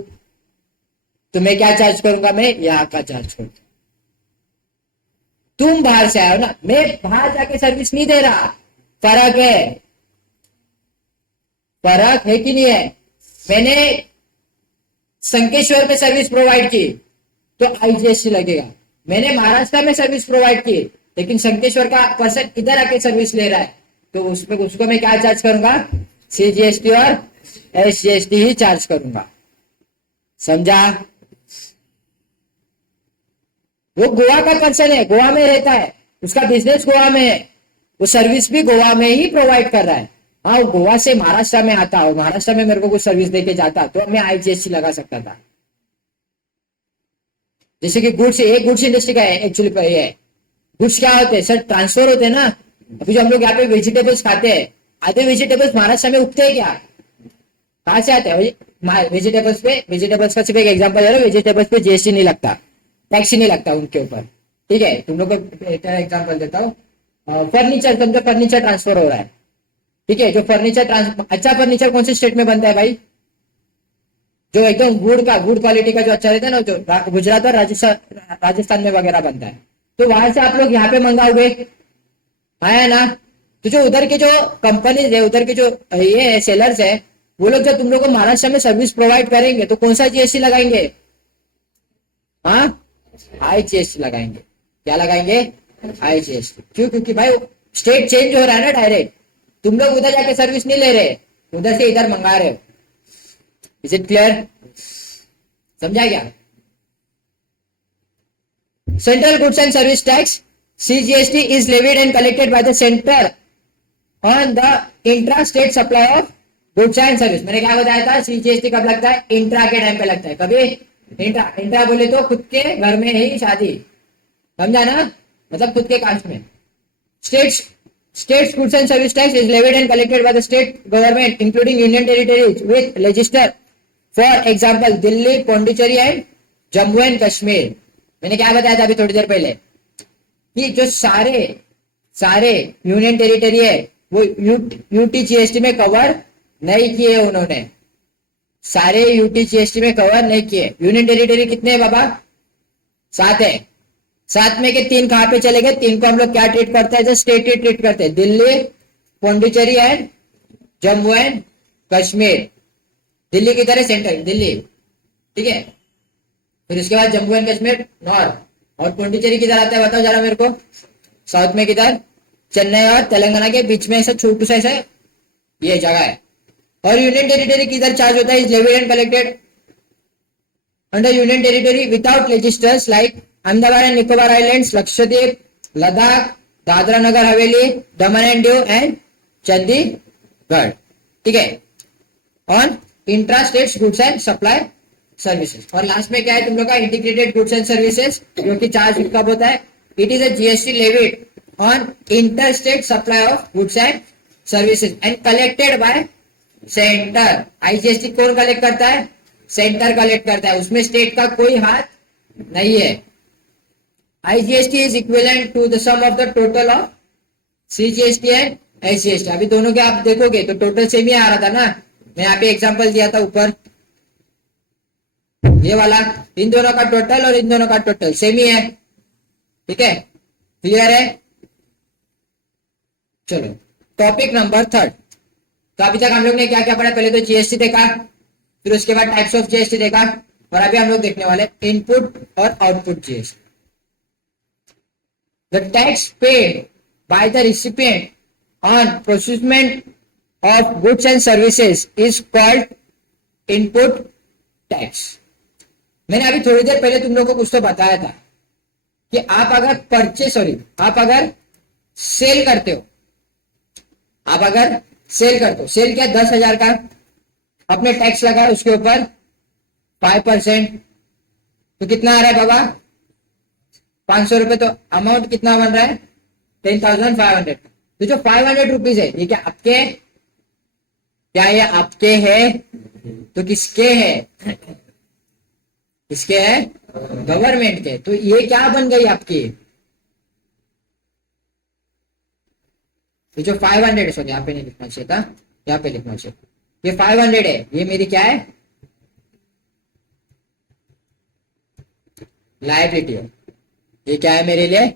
तो मैं क्या चार्ज करूंगा? मैं यहां का चार्ज करूंगा। तुम बाहर से आए हो ना, मैं बाहर जाके सर्विस नहीं दे रहा। फर्क है, फर्क है कि नहीं है? मैंने संकेश्वर में सर्विस प्रोवाइड की तो आईजीएसटी लगेगा। मैंने महाराष्ट्र में सर्विस प्रोवाइड की, लेकिन संकेश्वर का पर्सन इधर आके सर्विस ले रहा है, तो उसको मैं क्या चार्ज करूंगा? सीजीएसटी और एसजीएसटी ही चार्ज करूंगा। समझा? वो गोवा का पर्सन है, गोवा में रहता है, उसका बिजनेस गोवा में है, वो सर्विस भी गोवा में ही प्रोवाइड कर रहा है। हाँ, वो गोवा से महाराष्ट्र में आता और महाराष्ट्र में मेरे को कुछ सर्विस देके जाता तो मैं IGST लगा सकता था। जैसे कि गुड्स, एक गुड्स इंडस्ट्री का है एक्चुअली। ये गुड्स क्या होते हैं सर? ट्रांसफर होते हैं ना। अभी जो हम लोग यहाँ पे वेजिटेबल्स खाते हैं, आधे वेजिटेबल्स महाराष्ट्र में उगते हैं क्या? कहाँ से आते हैं वेजिटेबल्स का सिर्फ एक एग्जांपल है, वेजिटेबल्स पे GST नहीं लगता, टैक्स ही नहीं लगता उनके ऊपर। ठीक है, तुम लोग को एग्जांपल देता हूँ। फर्नीचर, समझो फर्नीचर ट्रांसफर हो रहा है। ठीक है, जो फर्नीचर अच्छा फर्नीचर कौन से स्टेट में बनता है भाई? जो एकदम गुड क्वालिटी का जो अच्छा रहता है ना, जो गुजरात और राजस्थान में वगैरह बनता है, तो वहां से आप लोग यहाँ पे मंगाओगे, है ना? तो जो उधर के जो कंपनीज है, उधर के जो ये सेलर्स है, वो लोग जब तुम लोग को महाराष्ट्र में सर्विस प्रोवाइड करेंगे तो कौन सा GST लगाएंगे? हाँ, IGST लगाएंगे। क्या लगाएंगे? IGST। क्यों? क्योंकि भाई स्टेट चेंज हो रहा है ना डायरेक्ट। तुम लोग उधर जाके सर्विस नहीं ले रहे, उधर से इधर मंगा रहे हो। Is it clear? समझा क्या? Central goods and service tax CGST is levied and collected by the centre on the intra state supply of goods and service. मैंने क्या बताया था? CGST कब लगता है? इंट्रा के टाइम पे लगता है। कभी इंट्रा बोले तो खुद के घर में ही शादी, समझा ना? मतलब खुद के कास्ट में। States goods and service tax is levied and collected by the state government, including union territories with register. For example, Delhi, Pondicherry and Jammu and Kashmir. मैंने क्या बताया था अभी थोड़ी देर पहले कि जो सारे यूनियन टेरिटरी है वो UT/GST में कवर नहीं किए उन्होंने। सारे UT/GST में कवर नहीं किए। यूनियन टेरिटरी कितने हैं बाबा? 7 है। 7 में के 3 कहां पे चले गए? 3 को हम लोग क्या ट्रीट करते हैं? जो स्टेट ही ट्रीट करते हैं, दिल्ली, पौंडीचेरी एंड जम्मू एंड कश्मीर। दिल्ली किधर है? सेंटर दिल्ली, ठीक है। फिर उसके बाद जम्मू एंड कश्मीर नॉर्थ, और पौंडीचेरी किधर आता है बताओ जरा मेरे को? साउथ में किधर? चेन्नई और तेलंगाना के बीच में ऐसा छोटू सा ऐसा ये जगह है। और यूनियन टेरिटरी किधर चार्ज होता है? Is levied and collected under union territory without registers like Andaman and Nicobar islands, Lakshadweep, Ladakh, Dadra Nagar Haveli, Daman and Diu and Chandigarh. ठीक है, on intra state goods and supply services. और लास्ट में क्या है तुम लोग का? इंटीग्रेटेड गुड्स एंड सर्विसेज, जो कि चार्ज कब होता है? It is a GST levied on inter state supply of goods and services and collected by centre. IGST कौन कलेक्ट करता है? सेंटर कलेक्ट करता है, उसमें स्टेट का कोई हाथ नहीं है। IGST is equivalent to the sum of the total of CGST and SGST। अभी दोनों के आप देखोगे तो टोटल सेम ही आ रहा था ना। मैं यहाँ पे एग्जांपल दिया था ऊपर, ये वाला, इन दोनों का टोटल और इन दोनों का टोटल सेम ही है। ठीक है, क्लियर है? चलो टॉपिक नंबर 3। तो अभी तक हम लोग ने क्या क्या पढ़ा? पहले तो GST देखा, फिर उसके बाद टाइप्स ऑफ GST देखा, और अभी हम लोग देखने वाले इनपुट और output GST। The tax paid by the recipient on procurement of goods and services is called input tax। मैंने अभी थोड़ी देर पहले तुम लोगों को कुछ तो बताया था कि आप अगर सेल करते हो, सेल क्या 10,000 का अपने टैक्स लगा उसके ऊपर 5%, तो कितना आ रहा है बाबा? 500 रुपए। तो अमाउंट कितना बन रहा है? 10,500। तो जो 500 रुपीज है ये क्या आपके? क्या ये आपके है? तो किसके है? किसके है? गवर्नमेंट के। तो ये क्या बन गई आपकी? तो जो 500 सॉरी यहाँ पे नहीं लिखना चाहिए था, यहाँ पे लिखना चाहिए। ये 500 है, ये मेरी क्या है? लायबिलिटी है। ये क्या है मेरे लिए?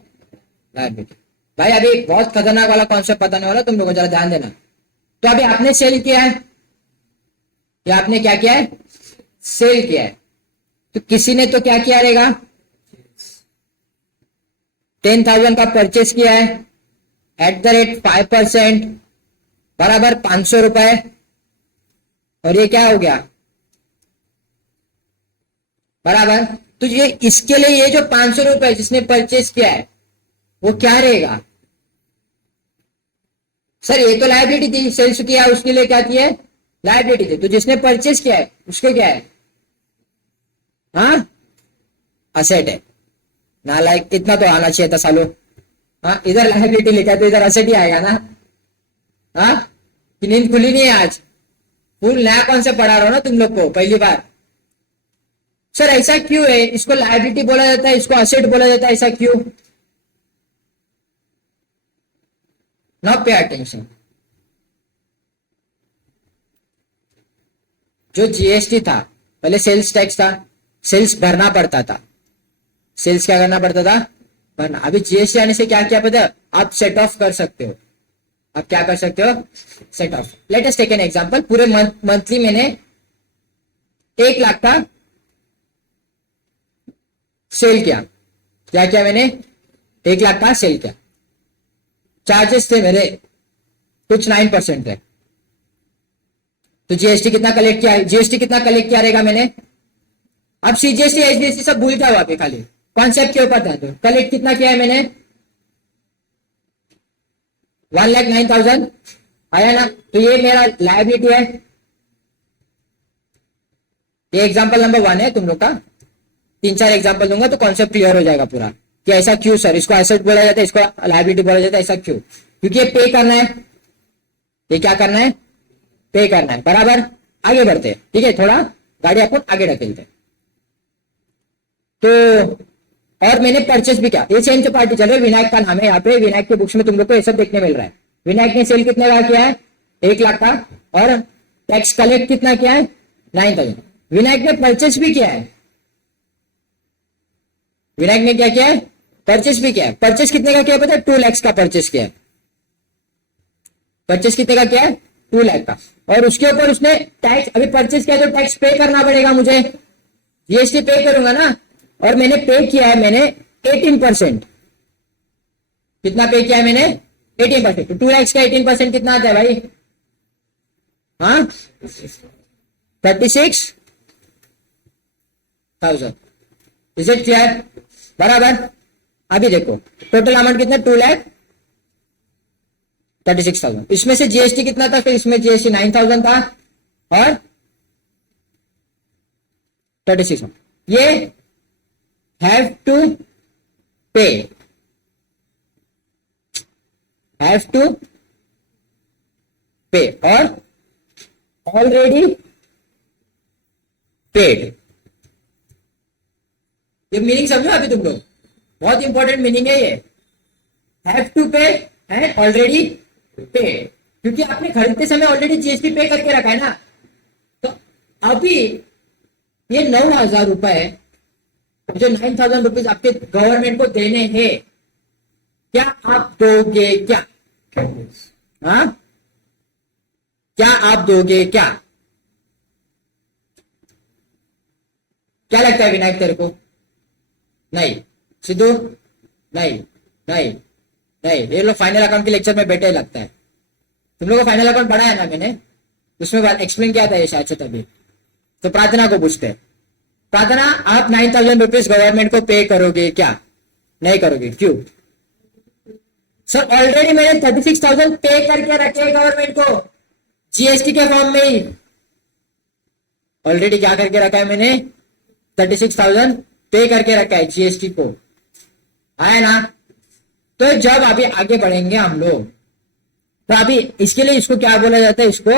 लायबिलिटी। भाई अभी बहुत खतरनाक वाला कॉन्सेप्ट बताने वाला, तुम लोगों को जरा ध्यान देना। तो अभी आपने सेल किया है, या आपने क्या किया है? सेल किया है। तो किसी ने तो क्या किया रहेगा? 10,000 का परचेस किया है एट द रेट 5% बराबर 500 रुपए। और ये क्या हो गया? बराबर तो ये इसके लिए ये जो 500 रुपए जिसने परचेस किया है वो क्या रहेगा? सर ये तो लायबिलिटी थी, सेल्स किया उसके लिए क्या किया है? लायबिलिटी थी। तो जिसने परचेस किया है उसके क्या है? हाँ, असेट है। ना लाइक इतना तो आना चाहिए था सालो। हाँ, इधर लायबिलिटी लिखा है तो इधर असेट ही आएगा ना। हाँ, कि नींद खुली नहीं है आज? फुल नया कॉन्सेप्ट पढ़ा रहा हूं ना तुम लोग को पहली बार। सर ऐसा क्यों है? इसको लायबिलिटी बोला जाता है, इसको असेट बोला जाता है, ऐसा क्यों? Now pay attention. जो जीएसटी था पहले सेल्स टैक्स था, सेल्स भरना पड़ता था। सेल्स क्या करना पड़ता था? भरना। अभी जीएसटी आने से क्या क्या पता है? आप सेट ऑफ कर सकते हो। आप क्या कर सकते हो? Set off. Let us take an example. पूरे मंथली मैंने 1 लाख का सेल किया। क्या किया मैंने? 1 लाख का सेल किया। चार्जेस थे मेरे कुछ 9% थे। तो जीएसटी कितना कलेक्ट किया? जीएसटी कितना कलेक्ट किया रहेगा मैंने? अब सीजीएसटी एचडीएसटी सब भूल जाओ अभी, खाली कॉन्सेप्ट के ऊपर ध्यान दो। कलेक्ट कितना किया है मैंने? 1,09,000 आया ना? तो ये मेरा लायबिलिटी है। ये एग्जांपल नंबर 1 है तुम लोग का। 3-4 एग्जांपल दूंगा तो कॉन्सेप्ट क्लियर हो जाएगा पूरा कि ऐसा क्यों सर, इसको एसेट बोला जाता है, इसको लायबिलिटी बोला जाता है, ऐसा क्यों? क्योंकि ये पे करना है। ये क्या करना है? पे करना है। बराबर। आगे बढ़ते हैं, ठीक है? थोड़ा गाड़ी अपन आगे ढकेलते हैं। तो और मैंने परचेस भी किया। ये सेम जो पार्टी चल रही है, विनायक का नाम है यहाँ पे। विनायक के बुक्स में तुम लोग को ये सब देखने मिल रहा है। विनायक ने सेल कितने का किया है? 1 लाख का। और टैक्स कलेक्ट कितना किया है? 9,000। विनायक ने परचेस भी किया है। विनायक ने क्या किया है? परचेस भी किया है। परचेस कितने का किया पता है? 2 लाख का परचेस किया है। परचेस कितने का किया है? 2 लाख का। और उसके ऊपर उसने टैक्स, अभी परचेस किया तो टैक्स पे करना पड़ेगा मुझे। जीएसटी पे करूंगा ना। और मैंने पे किया है, मैंने 18%। कितना पे किया है मैंने? 18%। तो 2 लाख का 18% कितना आता है भाई? हाँ, 36,000। Is it clear? बराबर। अभी देखो टोटल अमाउंट कितना? 2,36,000। इसमें से जीएसटी कितना था? फिर इसमें जीएसटी 9,000 था और 36। ये हैव टू पे, हैव टू पे और ऑलरेडी पेड। ये मीनिंग समझो अभी तुम लोग, बहुत इंपॉर्टेंट मीनिंग है ये। हैव टू पे एंड ऑलरेडी पे, क्योंकि आपने खरीदते समय ऑलरेडी जीएसटी पे करके रखा है ना। तो अभी ये 9,000 रुपए जो 9,000 रुपीज आपके गवर्नमेंट को देने हैं, क्या आप दोगे क्या? हाँ, क्या आप दोगे क्या? क्या लगता है विनायक तेरे को? नहीं। सिद्धू? नहीं नहीं नहीं। ये लोग फाइनल अकाउंट के लेक्चर में बैठे लगता है। तुम लोग को फाइनल अकाउंट पढ़ा है ना मैंने, उसमें एक्सप्लेन किया था ये शायद से तभी। तो प्रार्थना को पूछते हैं, प्रार्थना आप 9,000 रुपीज गवर्नमेंट को पे करोगे क्या? नहीं करोगे, क्यों? सर ऑलरेडी मैंने 36,000 पे करके रखे गवर्नमेंट को जीएसटी के फॉर्म में ही। ऑलरेडी क्या करके रखा है मैंने? 36,000 पे करके रखा है जीएसटी को। आया ना? तो जब अभी आगे बढ़ेंगे हम लोग, तो अभी इसके लिए इसको क्या बोला जाता है? इसको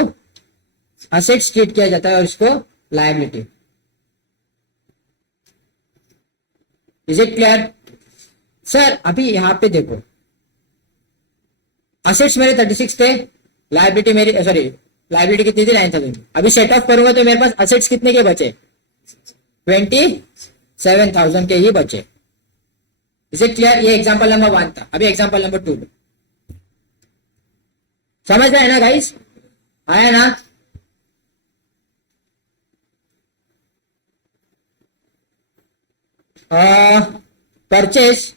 असेट्स ट्रीट किया जाता है और इसको liability. Is it clear? Sir अभी यहां पे देखो, असेट्स मेरे 36 थे, लायबिलिटी मेरी, सॉरी लायबिलिटी कितनी थी? 9,000। अभी सेट ऑफ करूंगा तो मेरे पास असेट्स कितने के बचे? 27,000 के ही बचे। Is it clear? ये एग्जांपल नंबर 1 था। अभी एग्जांपल नंबर 2 समझ रहे हैं ना गाइस? आया ना? Purchase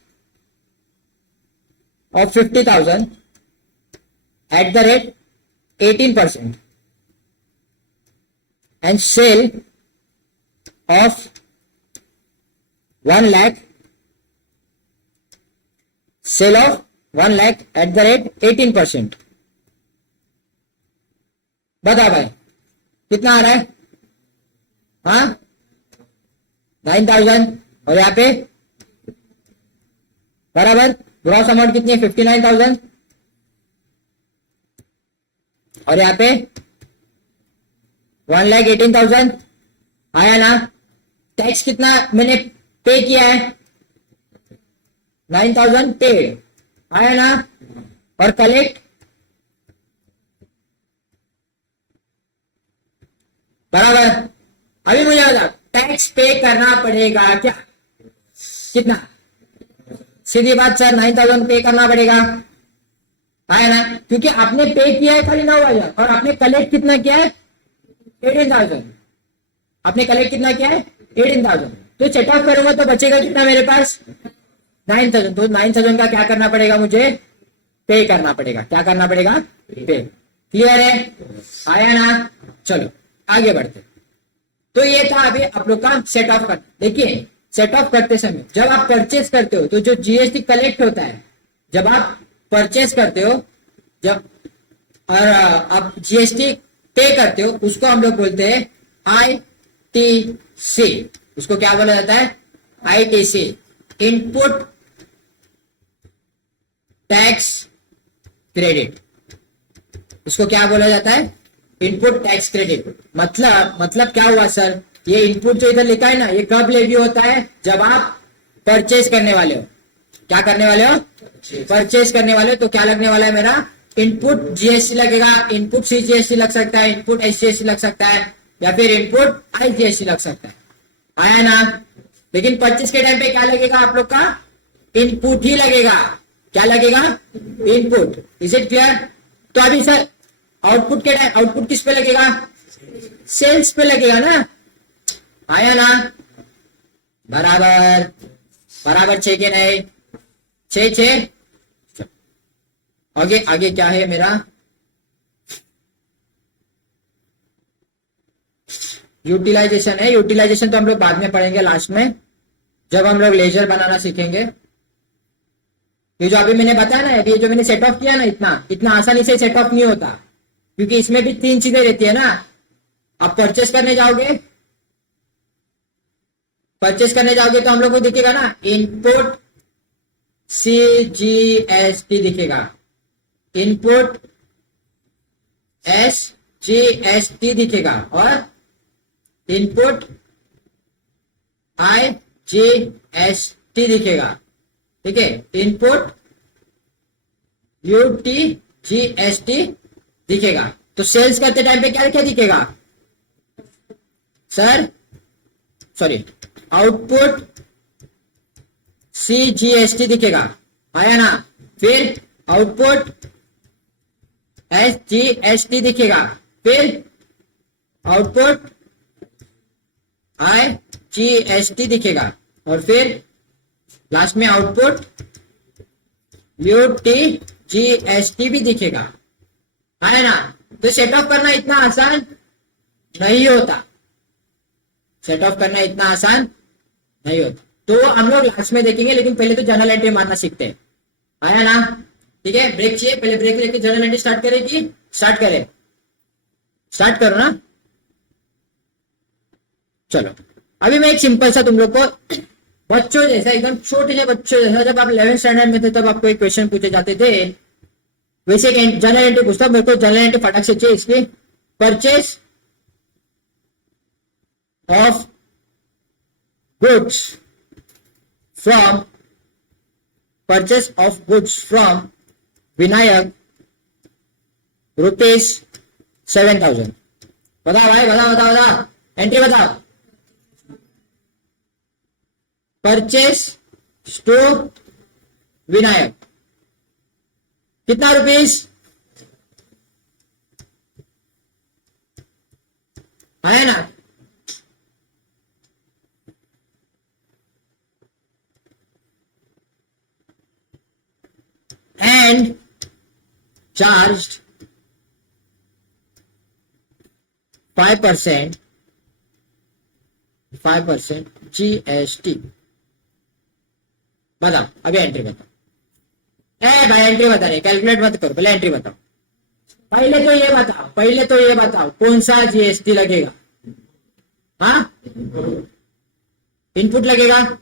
of 50,000 at the rate 18% and sale of 1 lakh, sale of 1 lakh at the rate 18%। बता भाई कितना आ रहा है? हाँ 9,000। और यहाँ पे बराबर ग्रॉस अमाउंट कितनी है? 59,000। और यहाँ पे 1,18,000 आया ना। टैक्स कितना मैंने पे किया है? 9,000 पे आया ना। और कलेक्ट बराबर। अभी मुझे बता, टैक्स पे करना पड़ेगा क्या? कितना? सीधी बात सर, 9,000 पे करना पड़ेगा, आया ना, क्योंकि आपने पे किया है खाली 9,000 और आपने कलेक्ट कितना किया है? 18,000। आपने कलेक्ट कितना किया है? 18,000। तो सेट ऑफ करूंगा तो बचेगा कितना मेरे पास? 9,000। तो 9,000 का क्या करना पड़ेगा? मुझे पे करना पड़ेगा। क्या करना पड़ेगा? पे। क्लियर है? आया ना। चलो आगे बढ़ते। तो ये था अभी आप लोग का सेट ऑफ कर। देखिए सेट ऑफ करते समय जब आप परचेस करते हो तो जो जीएसटी कलेक्ट होता है, जब आप परचेस करते हो, जब और आप जीएसटी पे करते हो, उसको हम लोग बोलते हैं आईटीसी। उसको क्या बोला जाता है? ITC, input tax credit. उसको क्या बोला जाता है? Input tax credit. मतलब क्या हुआ सर? ये इनपुट जो इधर लिखा है ना, ये कब लेवी होता है? जब आप परचेज करने वाले हो। क्या करने वाले हो? परचेज करने वाले हो। तो क्या लगने वाला है मेरा? इनपुट जीएसटी लगेगा। इनपुट सीजीएसटी लग सकता है, इनपुट एसजीएसटी लग सकता है, या फिर इनपुट आईजीएसटी लग सकता है। आया ना। लेकिन परचेज के टाइम पे क्या लगेगा आप लोग का? इनपुट ही लगेगा। क्या लगेगा? इनपुट। Is it clear? तो अभी सर आउटपुट के टाइम आउटपुट किस पे लगेगा? सेल्स पे लगेगा ना। आया ना। बराबर बराबर 6 के नहीं? 6। आगे आगे क्या है मेरा? यूटिलाइजेशन है। यूटिलाइजेशन तो हम लोग बाद में पढ़ेंगे, लास्ट में, जब हम लोग लेजर बनाना सीखेंगे। ये जो अभी मैंने बताया ना, ये जो मैंने सेट ऑफ किया ना, इतना आसानी से सेट ऑफ नहीं होता, क्योंकि इसमें भी 3 चीजें रहती है ना। आप परचेस करने जाओगे तो हम लोग को दिखेगा ना, इनपुट सीजीएसटी दिखेगा, इनपुट एसजीएसटी दिखेगा, और इनपुट आईजीएसटी दिखेगा। ठीक है, इनपुट यूटीजीएसटी दिखेगा। तो सेल्स करते टाइम पे क्या क्या दिखेगा सर? सॉरी, आउटपुट सीजीएसटी दिखेगा। आया ना। फिर आउटपुट एसजीएसटी दिखेगा। फिर आउटपुट आईजीएसटी दिखेगा। और फिर लास्ट में आउटपुट यूटीजीएसटी भी दिखेगा। है ना। तो सेट ऑफ करना इतना आसान नहीं होता। सेट ऑफ करना इतना आसान नहीं होता। तो हम लोग लास्ट में देखेंगे, लेकिन पहले तो जर्नल एंट्री मारना सीखते हैं। आया ना। ठीक है, ब्रेक चाहिए? पहले ब्रेक लेके जर्नल एंट्री स्टार्ट करें कि स्टार्ट करें? स्टार्ट करो ना। चलो अभी मैं एक सिंपल सा तुम लोग को, बच्चों जैसा, एकदम छोटे से बच्चों जैसा, जब आप 11th स्टैंडर्ड में थे तब आपको एक क्वेश्चन पूछे जाते थे, वैसे जनरल एंट्री पूछता। मेरे को जनरल एंट्री फटाक से चाहिए इसकी। Purchase of goods from Vinayak ₹7,000। बताओ भाई, बताओ एंट्री बताओ। परचेस टू विनायक कितना रुपीस है ना? एंड चार्ज्ड 5% GST बताओ अभी एंट्री बताओ। ए भाई एंट्री बता रहे, कैलकुलेट मत करो, पहले एंट्री बताओ। पहले तो ये बताओ कौन सा जीएसटी लगेगा? हाँ, इनपुट लगेगा।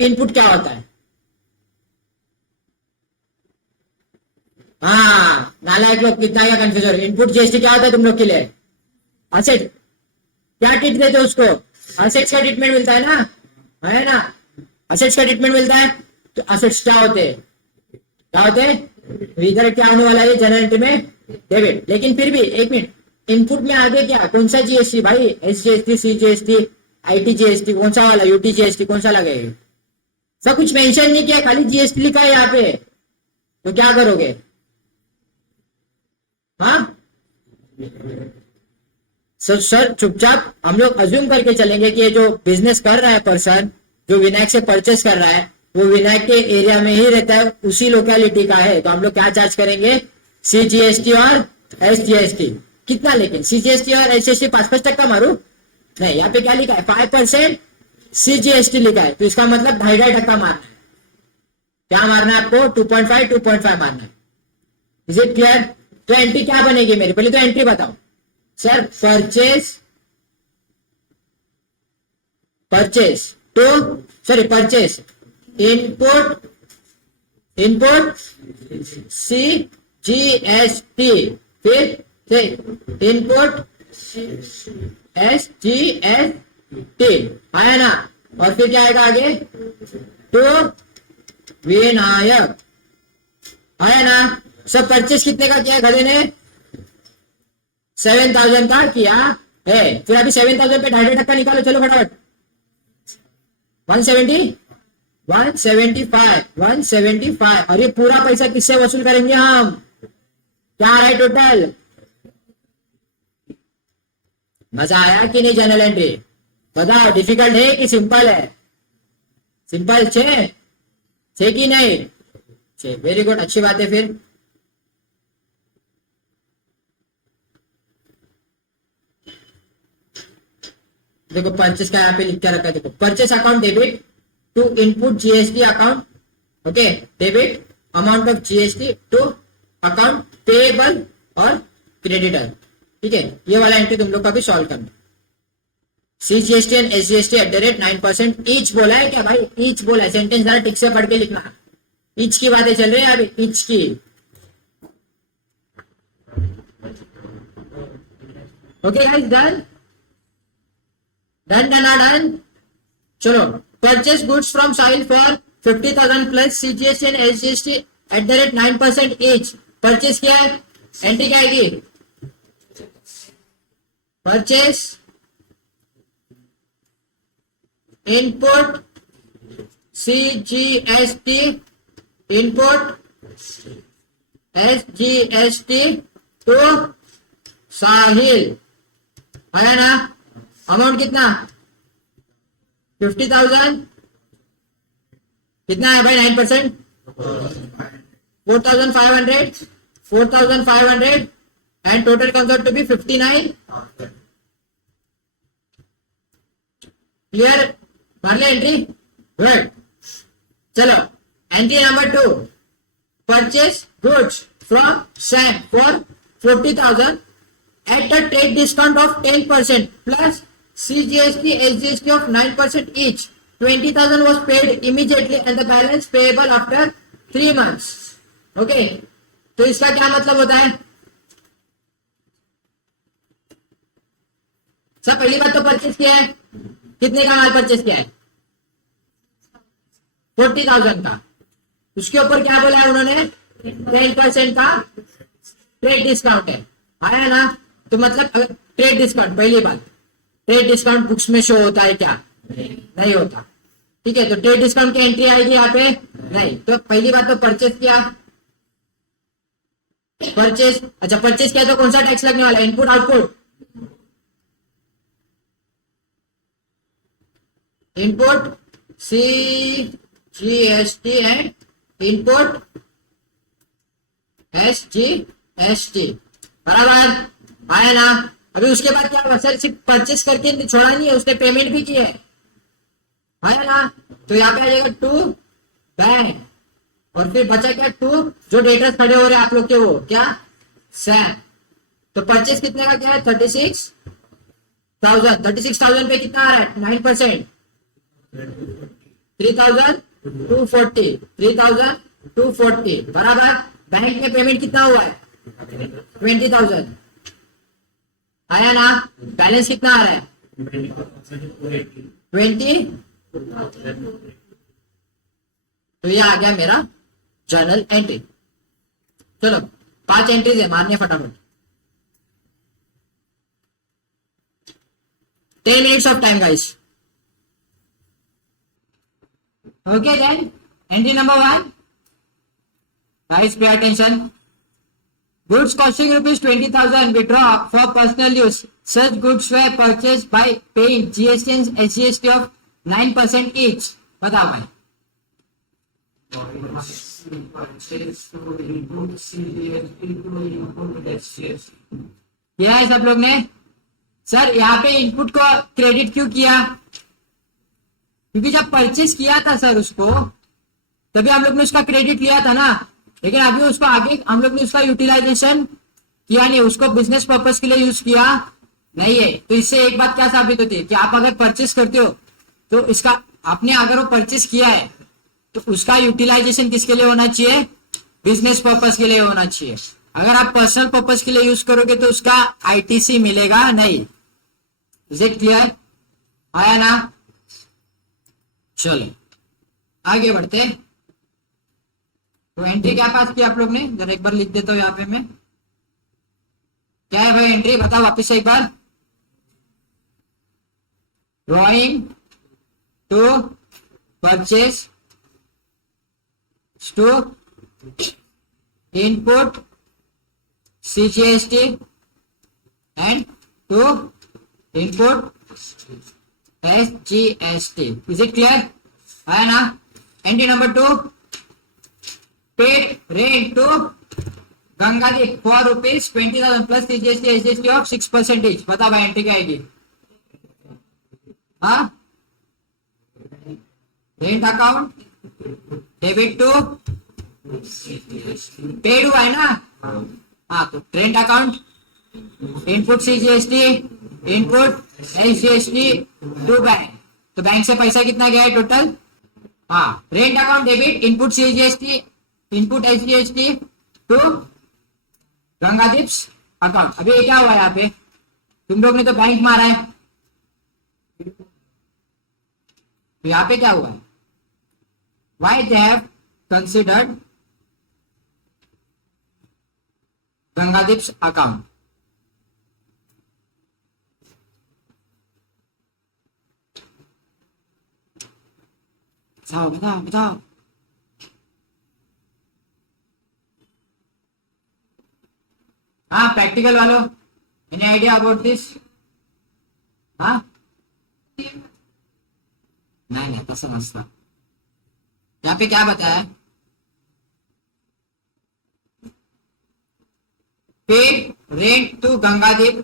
इनपुट क्या होता है? हाँ, नालायक लोग कितना क्या कंफ्यूज हो रहे। इनपुट जीएसटी क्या होता है तुम लोग के लिए? असेट। क्या ट्रीट देते हो उसको? असेट्स का ट्रीटमेंट मिलता है ना, है ना? असेट्स का ट्रीटमेंट मिलता है। तो असेट्स क्या होते हैं? क्या होते हैं? इधर क्या होने वाला है जनरल एंट्री में? डेबिट। लेकिन फिर भी एक मिनट, इनपुट में आगे क्या, कौन सा जीएसटी भाई? S GST, C GST, IT GST, कौन सा वाला? यूटी जीएसटी, कौन सा लगेगा? सब कुछ मेंशन नहीं किया, खाली जीएसटी लिखा है यहाँ पे। तो क्या करोगे? हाँ सर चुपचाप हम लोग अज्यूम करके चलेंगे कि ये जो बिजनेस कर रहा है पर्सन, जो विनायक से परचेस कर रहा है, वो विनायक के एरिया में ही रहता है, उसी लोकेलिटी का है। तो हम लोग क्या चार्ज करेंगे? सीजीएसटी और एसजीएसटी। कितना? लेकिन सीजीएसटी और एसजीएसटी 5% मारू नहीं, यहाँ पे क्या लिखा है? 5% सीजीएसटी लिखा है, तो इसका मतलब 2.5% मारना है। क्या मारना है आपको? 2.5 मारना है। Is it clear? तो एंट्री क्या बनेगी मेरी? पहले तो एंट्री बताओ सर। परचेस इनपुट सीजीएसटी, फिर इनपुट एसजीएसटी आया ना, और फिर क्या आएगा आगे? टू विनायक आया ना। सब परचेस कितने का किया गधे ने? 7,000 का किया है। फिर अभी 7,000 पे 2.5% निकालो, चलो फटाफट। 175 और ये पूरा पैसा किससे वसूल करेंगे हम? क्या आ रहा है टोटल? मजा आया कि नहीं जनरल एंट्री? बताओ, डिफिकल्ट है कि सिंपल है? सिंपल छे कि नहीं? छे, वेरी गुड, अच्छी बात है। फिर देखो परचेस का यहाँ पे लिख के रखा है, देखो purchase account debit to input GST account, okay, debit amount of GST to account payable और क्रेडिटर। ठीक है, ये वाला एंट्री तुम लोग का भी सॉल्व करना। सीजीएसटी एंड एसजीएसटी @9% ईच बोला है क्या भाई? ईच बोला है। सेंटेंस जरा ठीक से पढ़ के लिखना। ईच की बातें चल रही है अभी, ईच की। Okay guys, done done done done. चलो, purchase goods from Sahil for 50,000 plus CGST and SGST @9% each. Purchase क्या है? एंट्री क्या आएगी? Purchase input CGST input SGST to Sahil आया ना। अमाउंट कितना? 50,000। कितना है भाई? 9%, 4,500 and total comes out to be 59। Clear? मार लिया एंट्री? गुड। चलो, entry number 2, purchase goods from Sam for 40,000 at a trade discount of 10% plus CGST, SGST of 9% each. 20,000 was paid immediately and the balance payable after 3 months. Okay, तो इसका क्या मतलब होता है? सब पहली बात तो परचेस किया है, कितने का माल परचेस किया है? 40,000 का। उसके ऊपर क्या बोला है उन्होंने? 10% का ट्रेड डिस्काउंट है, आया ना। तो मतलब ट्रेड डिस्काउंट, पहली बात, ट्रेड डिस्काउंट बुक्स में शो होता है क्या? नहीं होता। ठीक है, तो ट्रेड डिस्काउंट की एंट्री आएगी यहाँ पे? नहीं। तो पहली बात तो परचेस किया, परचेस, अच्छा परचेस किया तो कौन सा टैक्स लगने वाला है? Input output, input CGST and input SGST, बराबर आया ना। अभी उसके बाद क्या? सर सिर्फ परचेस करके छोड़ा नहीं है, उसने पेमेंट भी की है, आया ना। तो यहाँ पे आ जाएगा टू बैंक, और फिर बचा क्या 2 जो डेटर्स खड़े हो रहे हैं आप लोग के, वो क्या सैम। तो परचेस कितने का क्या है 36,000। 36,000 पे कितना आ रहा है 9%, 3,240, 3,240 बराबर। बैंक में पेमेंट कितना हुआ है 20,000 आया ना। बैलेंस कितना आ रहा है 20। तो ये आ गया मेरा जर्नल एंट्री। चलो 5 एंट्रीज है, मारने फटाफट। 10 minutes of time guys. Okay then, entry number 1. Guys pay attention. Goods costing rupees 20,000 withdraw for personal use. Such goods were purchased by paying GST and SGST of 9% each. बताओ भाई। क्या है सब लोग ने? सर यहाँ पे इनपुट को क्रेडिट क्यों किया? क्योंकि जब परचेज किया था सर उसको, तभी हम लोग ने उसका क्रेडिट लिया था ना। लेकिन अभी उसको आगे हम लोग ने उसका यूटिलाइजेशन किया नहीं, उसको बिजनेस पर्पस के लिए यूज किया नहीं है। तो इससे एक बात क्या साबित होती है कि आप अगर परचेस करते हो तो इसका आपने अगर वो परचेस किया है तो उसका यूटिलाइजेशन किसके लिए होना चाहिए? बिजनेस पर्पस के लिए होना चाहिए। अगर आप पर्सनल पर्पस के लिए यूज करोगे तो उसका आईटीसी मिलेगा नहीं। Is it clear? आया ना? चलो आगे बढ़ते। तो एंट्री क्या पास की आप लोग ने? जरा एक बार लिख देता हूं यहाँ पे मैं। क्या है भाई एंट्री? बताओ वापिस से एक बार। Drawing to purchase to input CGST and to input SGST. Is it clear? है ना? Entry number 2. Paid rent to Gangadip for rupees 20,000 plus CGST SGST of 6%. बता भाई एंट्री क्या आएगी? हाँ? Rent account debit to paid हुआ है ना? हाँ, तो rent account input CGST input SGST to bank. तो बैंक से पैसा कितना गया है टोटल? हाँ, rent account debit input CGST input SGST to Gangadeep's account. अभी ये क्या हुआ है यहाँ पे? तुम लोग ने तो बैंक मारा है, तो यहाँ पे क्या हुआ है? Why they have considered Gangadip's account? बताओ बताओ बताओ। हाँ, प्रैक्टिकल वालों, एनी आइडिया अबाउट दिस? हाँ, नहीं नहीं तसं नसतं। यहाँ पे क्या बताया? Paid rent to Gangadeep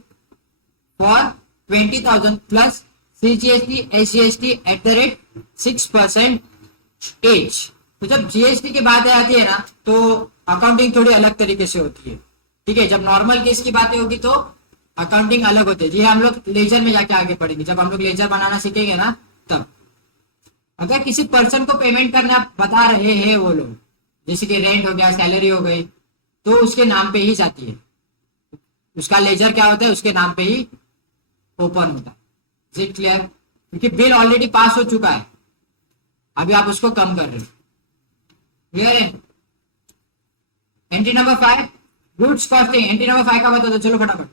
for 20,000 plus CGST SGST at the rate 6% each. तो जब GST की बात आती है ना, तो अकाउंटिंग थोड़ी अलग तरीके से होती है। ठीक है, जब नॉर्मल केस की बातें होगी तो अकाउंटिंग अलग होती है। जी हम लोग लेजर में जाके आगे पढ़ेंगे, जब हम लोग लेजर बनाना सीखेंगे ना तब। अगर किसी पर्सन को पेमेंट करना बता रहे हैं वो लोग, जैसे कि रेंट हो गया, सैलरी हो गई, तो उसके नाम पे ही जाती है। उसका लेजर क्या होता है? उसके नाम पे ही ओपन होता है। Is it clear? क्योंकि बिल ऑलरेडी पास हो चुका है, अभी आप उसको कम कर रहे हो। क्लियर है? Entry number 5 goods costing. Entry number 5 का बता दो, चलो फटाफट।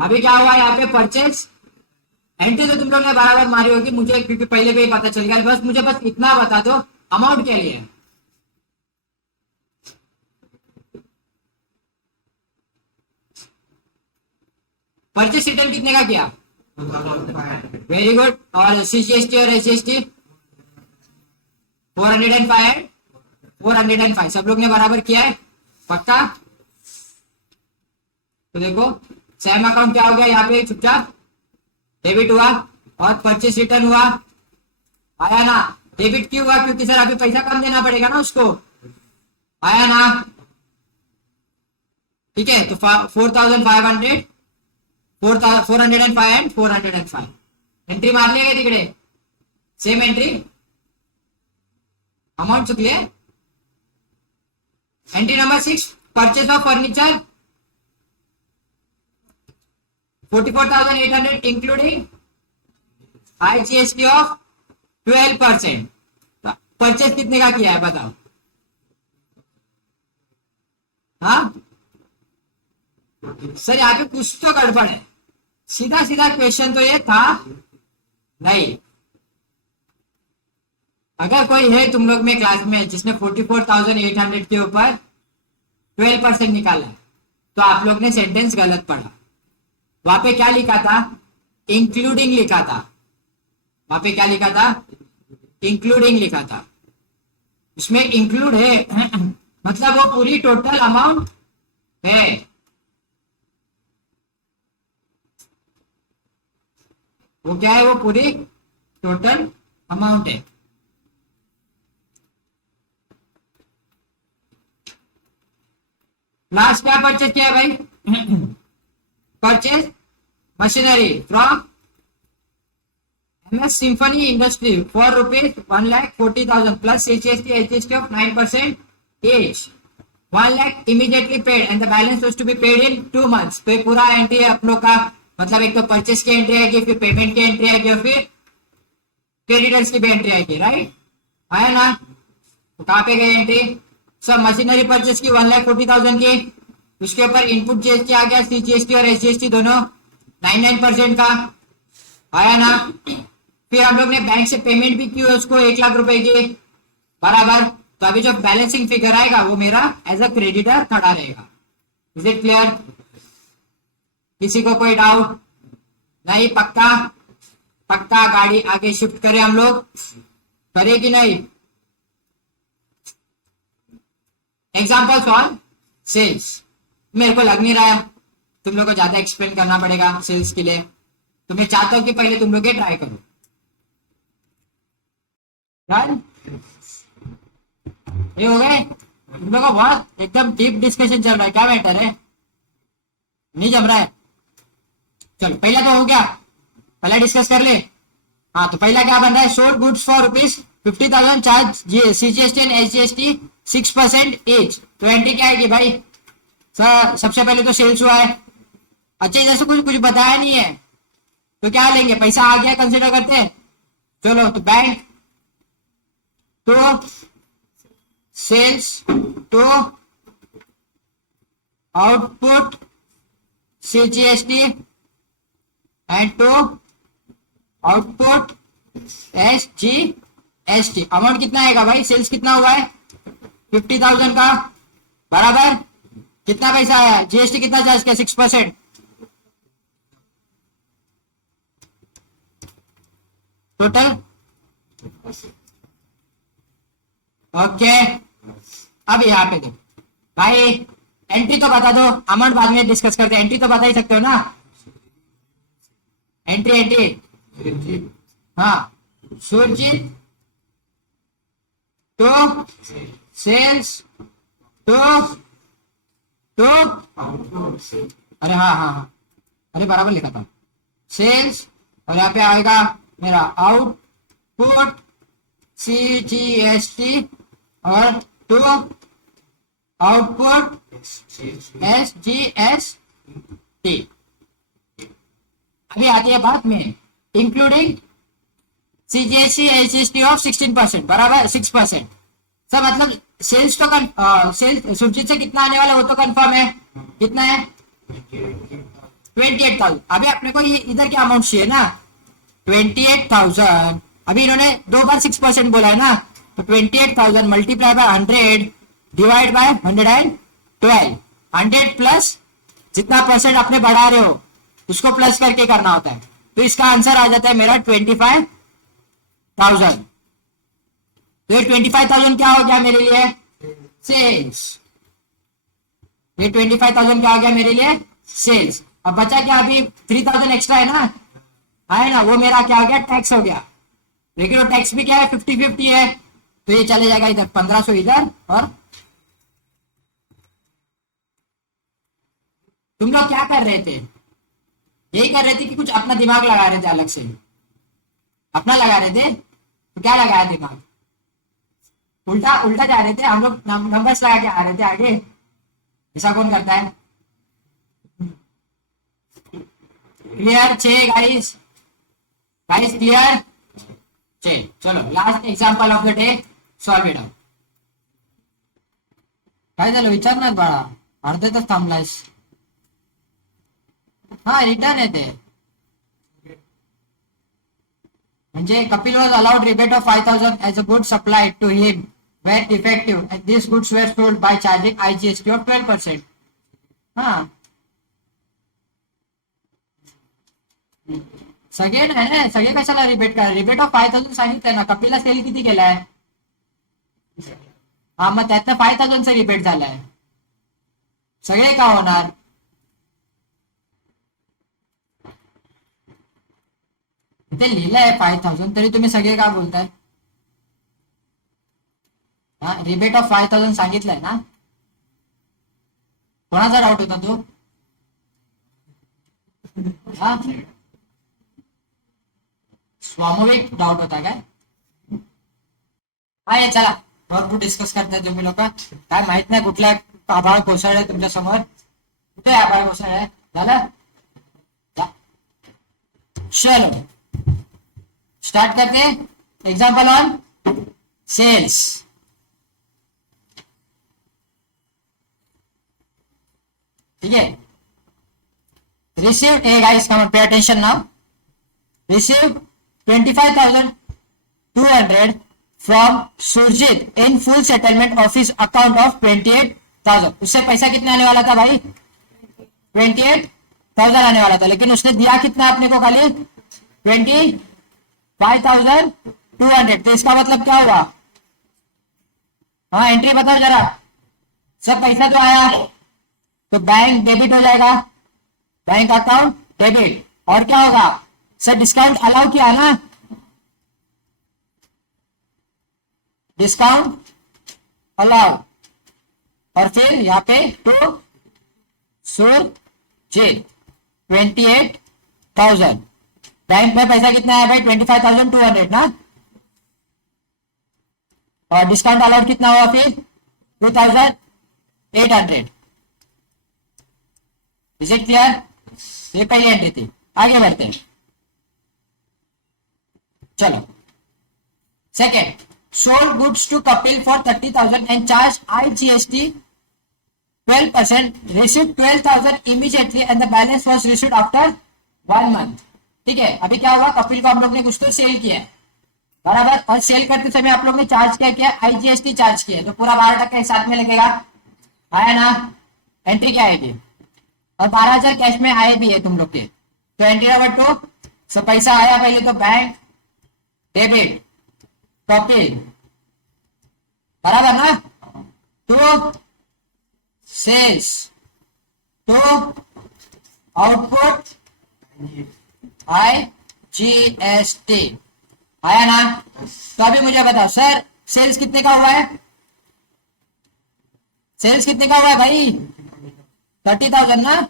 अभी क्या हुआ यहाँ पे? परचेज एंट्री तो तुम लोग ने बराबर मारी होगी मुझे, क्योंकि पहले भी पता चल गया। बस मुझे बस इतना बता दो अमाउंट के लिए। परचेज रिटर्न कितने का किया? Very good. और CGST और SGST 405 405 सब लोग ने बराबर किया है? पक्का? तो देखो सैम अकाउंट क्या हो गया यहाँ पे? चुपचाप डेबिट हुआ और परचेस रिटर्न हुआ आया ना? डेबिट क्यों हुआ? क्योंकि सर अभी पैसा कम देना पड़ेगा ना उसको। आया ना? ठीक है, तो 4500, 405 एंड 405 एंट्री मार लिया तिकडे, सेम एंट्री, अमाउंट चुकले। Entry number 6, purchase of furniture 44,800 including IGST of 12%। Purchase कितने का किया है बताओ? हाँ सर, यहाँ पे कुछ तो गड़बड़ है। सीधा सीधा क्वेश्चन तो ये था नहीं। अगर कोई है तुम लोग में क्लास में जिसने 44,800 के ऊपर 12% निकाला है, तो आप लोग ने सेंटेंस गलत पढ़ा। वहां पे क्या लिखा था? इंक्लूडिंग लिखा था। वहां पे क्या लिखा था? इंक्लूडिंग लिखा था। इसमें इंक्लूड है मतलब वो पूरी टोटल अमाउंट है। वो क्या है? वो पूरी टोटल अमाउंट है। लास्ट क्या परचेज किया भाई? Purchase machinery from MS Symphony Industry for ₹1,40,000 plus HST of 9% each. 1 lakh immediately paid and the balance was to be paid in 2 months. तो ये पूरा एंट्री है आप लोग का। मतलब एक तो परचेस की एंट्री आएगी, फिर पेमेंट की एंट्री आएगी और फिर क्रेडिटर्स की भी एंट्री आएगी। राइट, आया ना? तो कहाँ पे गई एंट्री? सब मशीनरी परचेस की 1,40,000 की, उसके ऊपर इनपुट जीएसटी आ गया, CGST और SGST दोनों 99% का। आया ना? फिर हम लोग ने बैंक से पेमेंट भी की उसको 1 लाख रुपए की बराबर। तो अभी जो बैलेंसिंग फिगर आएगा वो मेरा एज अ क्रेडिटर खड़ा रहेगा। Is it clear? किसी को कोई डाउट नहीं? पक्का? पक्का गाड़ी आगे शिफ्ट करें हम लोग? करे कि नहीं? Example solve sales. मेरे को लग नहीं रहा है तुम लोग को ज्यादा एक्सप्लेन करना पड़ेगा सेल्स के लिए, तो मैं चाहता हूं कि पहले तुम लोग ये ट्राई करो। डन? ये हो गए? तुम लोग का बहुत एकदम डीप डिस्कशन चल रहा है। क्या मैटर है? नहीं जम रहा है? चलो पहला तो हो गया, पहला डिस्कस कर ले। हाँ, तो पहला क्या बन रहा है? Sold goods for ₹50,000 charge CGST and SGST 6% each. तो एंट्री क्या आएगी भाई? सर सबसे पहले तो सेल्स हुआ है। अच्छा, इधर से कुछ बताया नहीं है तो क्या लेंगे? पैसा आ गया कंसिडर करते हैं। चलो, तो बैंक तो सेल्स तो output CGST and to output SGST। Amount कितना आएगा भाई? सेल्स कितना हुआ है? 50,000 का बराबर कितना पैसा आया? GST कितना चार्ज किया? 6%। Total okay. अब यहाँ पे दो भाई, एंट्री तो बता दो, अमाउंट बाद में डिस्कस करते हैं। एंट्री तो बता ही सकते हो ना? एंट्री हाँ, सुरजीत तो सेल्स तो अरे हाँ, अरे बराबर लिखा था सेल्स, और यहाँ पे आएगा मेरा आउटपुट CGST और टू आउटपुट SGST। अभी आती है बात में इंक्लूडिंग CGST SGST ऑफ 16% बराबर 6%। सब मतलब सेल्स तो सेल्स सुरजीत से कितना आने वाला वो तो कंफर्म है। कितना है? 28,000। अभी अपने को ये इधर क्या अमाउंट चाहिए ना? 28,000। अभी इन्होंने 2 बार 6% बोला है ना, तो 28,000 multiply by 100 divide by 112। 100 plus जितना परसेंट आपने बढ़ा रहे हो उसको प्लस करके करना होता है। तो इसका आंसर आ जाता है मेरा 25,000। तो ये 25,000 क्या हो गया मेरे लिए? सेल्स। ये 25,000 क्या हो गया मेरे लिए? सेल्स। अब बचा क्या? अभी 3,000 एक्स्ट्रा है ना, है ना? वो मेरा क्या हो गया? टैक्स हो गया। लेकिन वो टैक्स भी क्या है 50-50 है, तो ये चले जाएगा इधर 1500 इधर, और तुम लोग क्या कर रहे थे, यही कर रहे थे कि कुछ अपना दिमाग लगा रहे थे, अलग से अपना लगा रहे थे, तो क्या लगाया दिमाग, उल्टा उल्टा जा रहे थे हम लोग, नंबर्स लगा के आ रहे थे आगे, ऐसा कौन करता है। क्लियर छे गाइस, गाइस क्लियर छे। चलो last example of the day, solve it out. काय झालं विचारणार बाळा, अर्ध्यातच थांबलायस. हा रिटर्न येते, म्हणजे Kapil was allowed rebate of 5000 as a good supply to him when effective and this goods were sold by charging IGST of 12%. हा सगळे नाही ना, सगळे कशाला रिबेट करा, रिबेट ऑफ 5000 सांगितलंय ना, कपिलला सेल किती केलाय, हा मग त्यातनं 5000 रिबेट झालाय, सगळे का होणार. ते लिहिलंय 5000 तरी तुम्ही सगळे का बोलताय. हा रिबेट ऑफ 5000 सांगितलंय ना, कोणाचा डाऊट होता तो. हा स्वाभाविक डाऊट होता काय. हा ये चला भरपूर डिस्कस करताय तुम्ही लोक, काय माहित नाही कुठल्या आभाळ कोसळलाय तुमच्या समोर, कुठे आभाळ कोसळलाय झालं. चलो स्टार्ट करते, एग्जाम्पल ऑन सेल्स. ठीक है, received, hey guys come on pay attention now, received 25,200 from Surjit in full settlement of his account of 28,000. उससे पैसा कितना आने वाला था भाई, 28,000 आने वाला था, लेकिन उसने दिया कितना अपने को, खाली 25,200. तो इसका मतलब क्या हुआ, हाँ एंट्री बताओ जरा. सब पैसा तो आया, तो बैंक डेबिट हो जाएगा, बैंक अकाउंट डेबिट, और क्या होगा सर, डिस्काउंट अलाउ किया ना, डिस्काउंट अलाउ, और फिर यहाँ पे टू सुरजीत 28,000. बैंक में पैसा कितना है भाई 25,200 ना, और डिस्काउंट अलाउड कितना हुआ फिर 2,800. Is it clear. ये पहली एंट्री थी, आगे बढ़ते हैं. चलो second, sold goods to Kapil for 30,000 and charge IGST 12%, received 12,000 immediately and the balance was received after 1 month. ठीक है, अभी क्या हुआ, कपिल को हम लोग ने कुछ तो सेल किया बराबर, और सेल करते समय आप लोग ने चार्ज क्या किया, IGST चार्ज किया, तो पूरा 12% साथ में लगेगा, आया ना. एंट्री क्या आएगी, और 12,000 कैश में आए भी है तुम लोग के, तो एंट्री नंबर 2. सो पैसा आया पहले तो बैंक डेबिट कपिल बराबर ना, तो सेल्स तो आउटपुट IGST आया ना. तो अभी मुझे बताओ सर, सेल्स कितने का हुआ है, सेल्स कितने का हुआ है भाई 30,000 ना.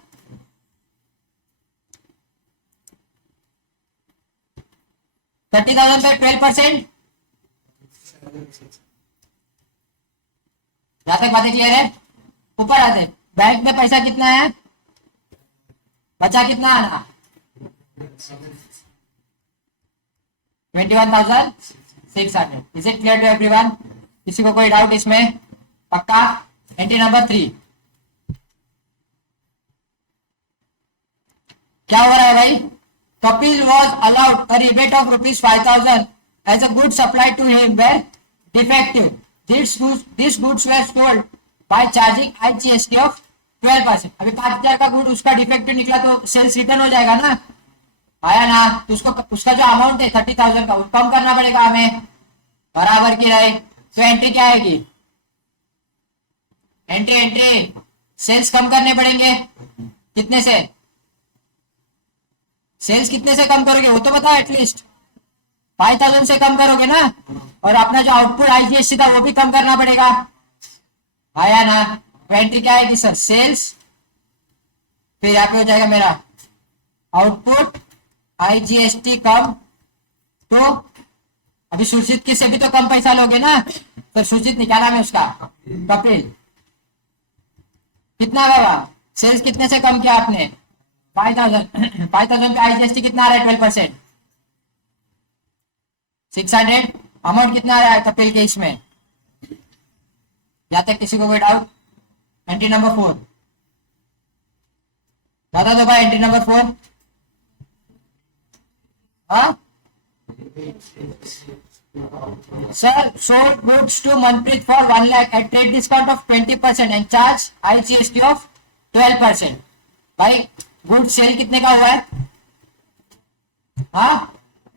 $30,000 पे 12%, यहां तक बातें क्लियर है. ऊपर आते, बैंक में पैसा कितना है, बचा कितना आना 21,600. Is it clear to everyone, किसी को कोई डाउट इसमें, पक्का. एंट्री नंबर 3 क्या हो रहा है भाई, Kapil was allowed a rebate of ₹5,000 as a good supply to him were defective, this goods were sold by charging IGST of 12%. अभी 5,000 का गुड उसका डिफेक्टिव निकला तो सेल्स रिटर्न हो जाएगा ना, आया ना. तो उसको उसका जो अमाउंट है 30,000 का, वो कम करना पड़ेगा हमें, बराबर की रहे. तो एंट्री क्या आएगी, एंट्री सेल्स कम करने पड़ेंगे, कितने से, सेल्स कितने से कम करोगे वो तो बताओ एटलीस्ट. 5,000 से कम करोगे ना, और अपना जो आउटपुट आईजीएसटी था वो भी कम करना पड़ेगा। आया ना? एंट्री क्या आएगी सर? सेल्स, फिर यहाँ पे हो जाएगा मेरा आउटपुट आईजीएसटी कम। तो अभी सुरजीत की से भी तो कम पैसा लोगे ना, तो सुरजीत निकाला है उसका, कपिल कितना लगा? सेल्स कितने से कम किया आपने? 5,000 5,000 पे आईजीएसटी कितना आ रहा है? 12%, 600। अमाउंट कितना आ रहा है कपिल के इसमें? या तक किसी को कोई डाउट? एंट्री नंबर 4 बता दो भाई, एंट्री नंबर 4। हाँ sir, sold goods to Manpreet for 1 lakh at trade discount of 20% and charge IGST of 12%। भाई गुड सेल कितने का हुआ है? हाँ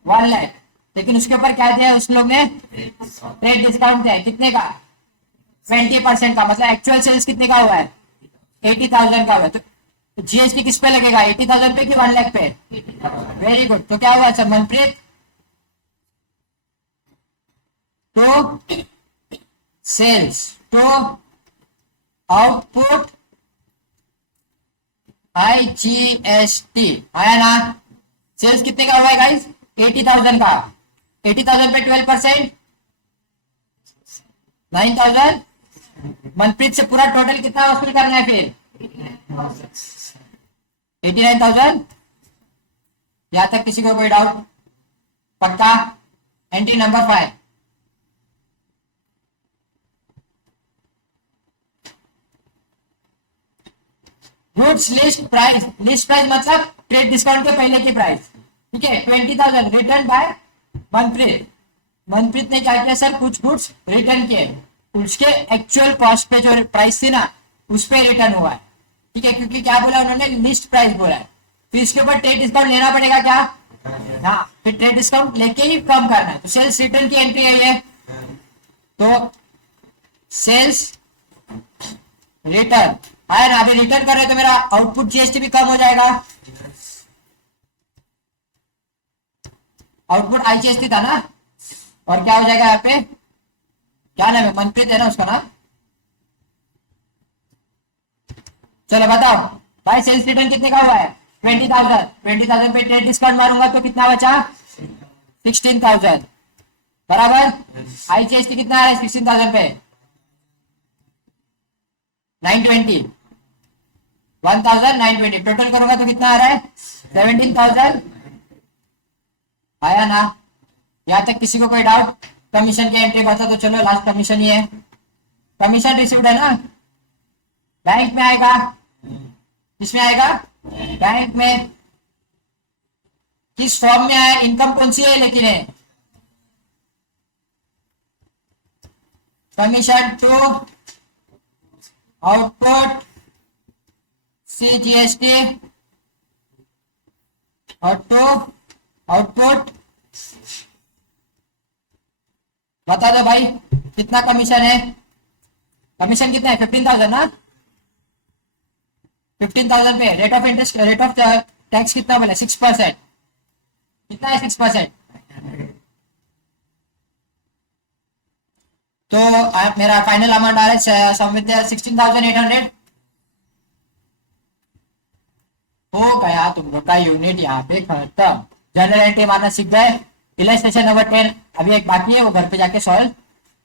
1 लाख, लेकिन उसके ऊपर क्या दिया है उस लोग ने? ट्रेड डिस्काउंट दिया है। कितने का? 20% का। मतलब एक्चुअल सेल्स कितने का हुआ है? 80,000 का हुआ है। तो जीएसटी किस पे लगेगा? 80,000 पे कि 1 लाख पे? Very good. तो क्या हुआ सर मनप्रीत? तो सेल्स तो आउटपुट आईजीएसटी आया ना? सेल्स कितने का हुआ है गाइस? 80,000 का। 80,000 पे 12%, 9,000। मनप्रीत से पूरा टोटल कितना वसूल करना है फिर? 89,000। यहां तक किसी को कोई डाउट? पक्का? Entry number 5। Goods list price. List price मतलब ट्रेड डिस्काउंट के पहले की प्राइस। ठीक है, 20,000 रिटर्न बाय मनप्रीत। मनप्रीत ने क्या किया सर? कुछ गुड्स रिटर्न किए, उसके एक्चुअल कॉस्ट पे जो प्राइस थी ना उस पे रिटर्न हुआ है। ठीक है, क्योंकि क्या बोला उन्होंने? लिस्ट प्राइस बोला है। फिर इसके ऊपर ट्रेड डिस्काउंट लेना पड़ेगा क्या? हाँ, फिर ट्रेड डिस्काउंट लेके ही कम करना है। तो सेल्स रिटर्न की एंट्री है ये। तो सेल्स रिटर्न आया ना? अभी रिटर्न कर रहे तो मेरा आउटपुट जीएसटी भी कम हो जाएगा। आउटपुट आईजीएसटी था ना, और क्या हो जाएगा यहाँ पे? क्या नाम है? मनप्रीत है ना उसका नाम? चलो बताओ भाई, सेल्स रिटर्न कितने का हुआ है? 20,000। 20,000 पे ट्रेड डिस्काउंट मारूंगा तो कितना बचा? 16,000 बराबर। आईजीएसटी कितना आ रहा है 16,000 पे? 920। 1,920 टोटल करूंगा तो कितना आ रहा है? 17,000 आया ना? यहां तक किसी को कोई डाउट? कमीशन की एंट्री बता तो चलो, लास्ट कमीशन ही है। कमीशन रिसीव्ड है ना? बैंक में आएगा। किसमें आएगा? बैंक में। किस फॉर्म में आया? इनकम कौन सी है लेकिन है? कमीशन टू आउटपुट सीजीएसटी और टू आउटपुट। बता दो भाई कितना कमीशन है? कमीशन कितना है? 15,000 ना? 15,000 पे rate of interest, rate of tax कितना बोला? 6%। कितना है? 6%। तो मेरा फाइनल अमाउंट आ रहा है सौमित्र 16,800। हो गया तुम लोग का यूनिट यहाँ पे खत्म। जनरल एंट्री मारना सीख गए। इलस्ट्रेशन नंबर 10 अभी एक बाकी है, वो घर पे जाके सॉल्व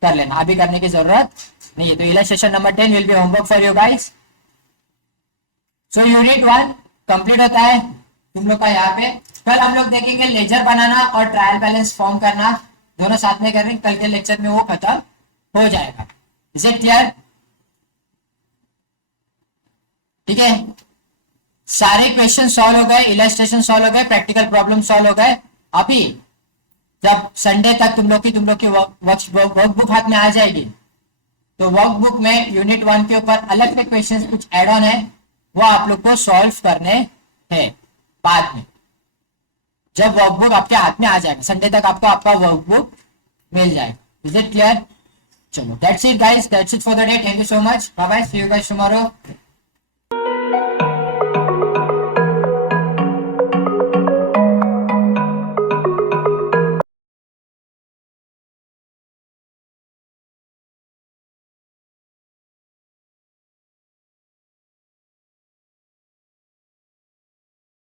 कर लेना, अभी करने की जरूरत नहीं है। तो illustration number 10 will be homework for you guys. So unit 1 complete होता है तुम लोग का यहाँ पे। कल हम लोग देखेंगे लेजर बनाना और ट्रायल बैलेंस फॉर्म करना, दोनों साथ में करेंगे। कल के लेक्चर में वो खत्म हो जाएगा। Is it clear? ठीक है, सारे क्वेश्चन सॉल्व हो गए, इलस्ट्रेशन सॉल्व हो गए, प्रैक्टिकल प्रॉब्लम सॉल्व हो गए। अभी जब संडे तक तुम लोग की वर्कबुक हाथ में आ जाएगी, तो वर्कबुक में यूनिट 1 के ऊपर अलग से क्वेश्चंस कुछ एड ऑन है, वो आप लोग को सॉल्व करने हैं बाद में, जब वर्कबुक आपके हाथ में आ जाएगा। संडे तक आपको आपका वर्कबुक मिल जाएगा। Is it clear? चलो, that's it guys, that's it for the day. Thank you so much, bye bye, see you guys tomorrow.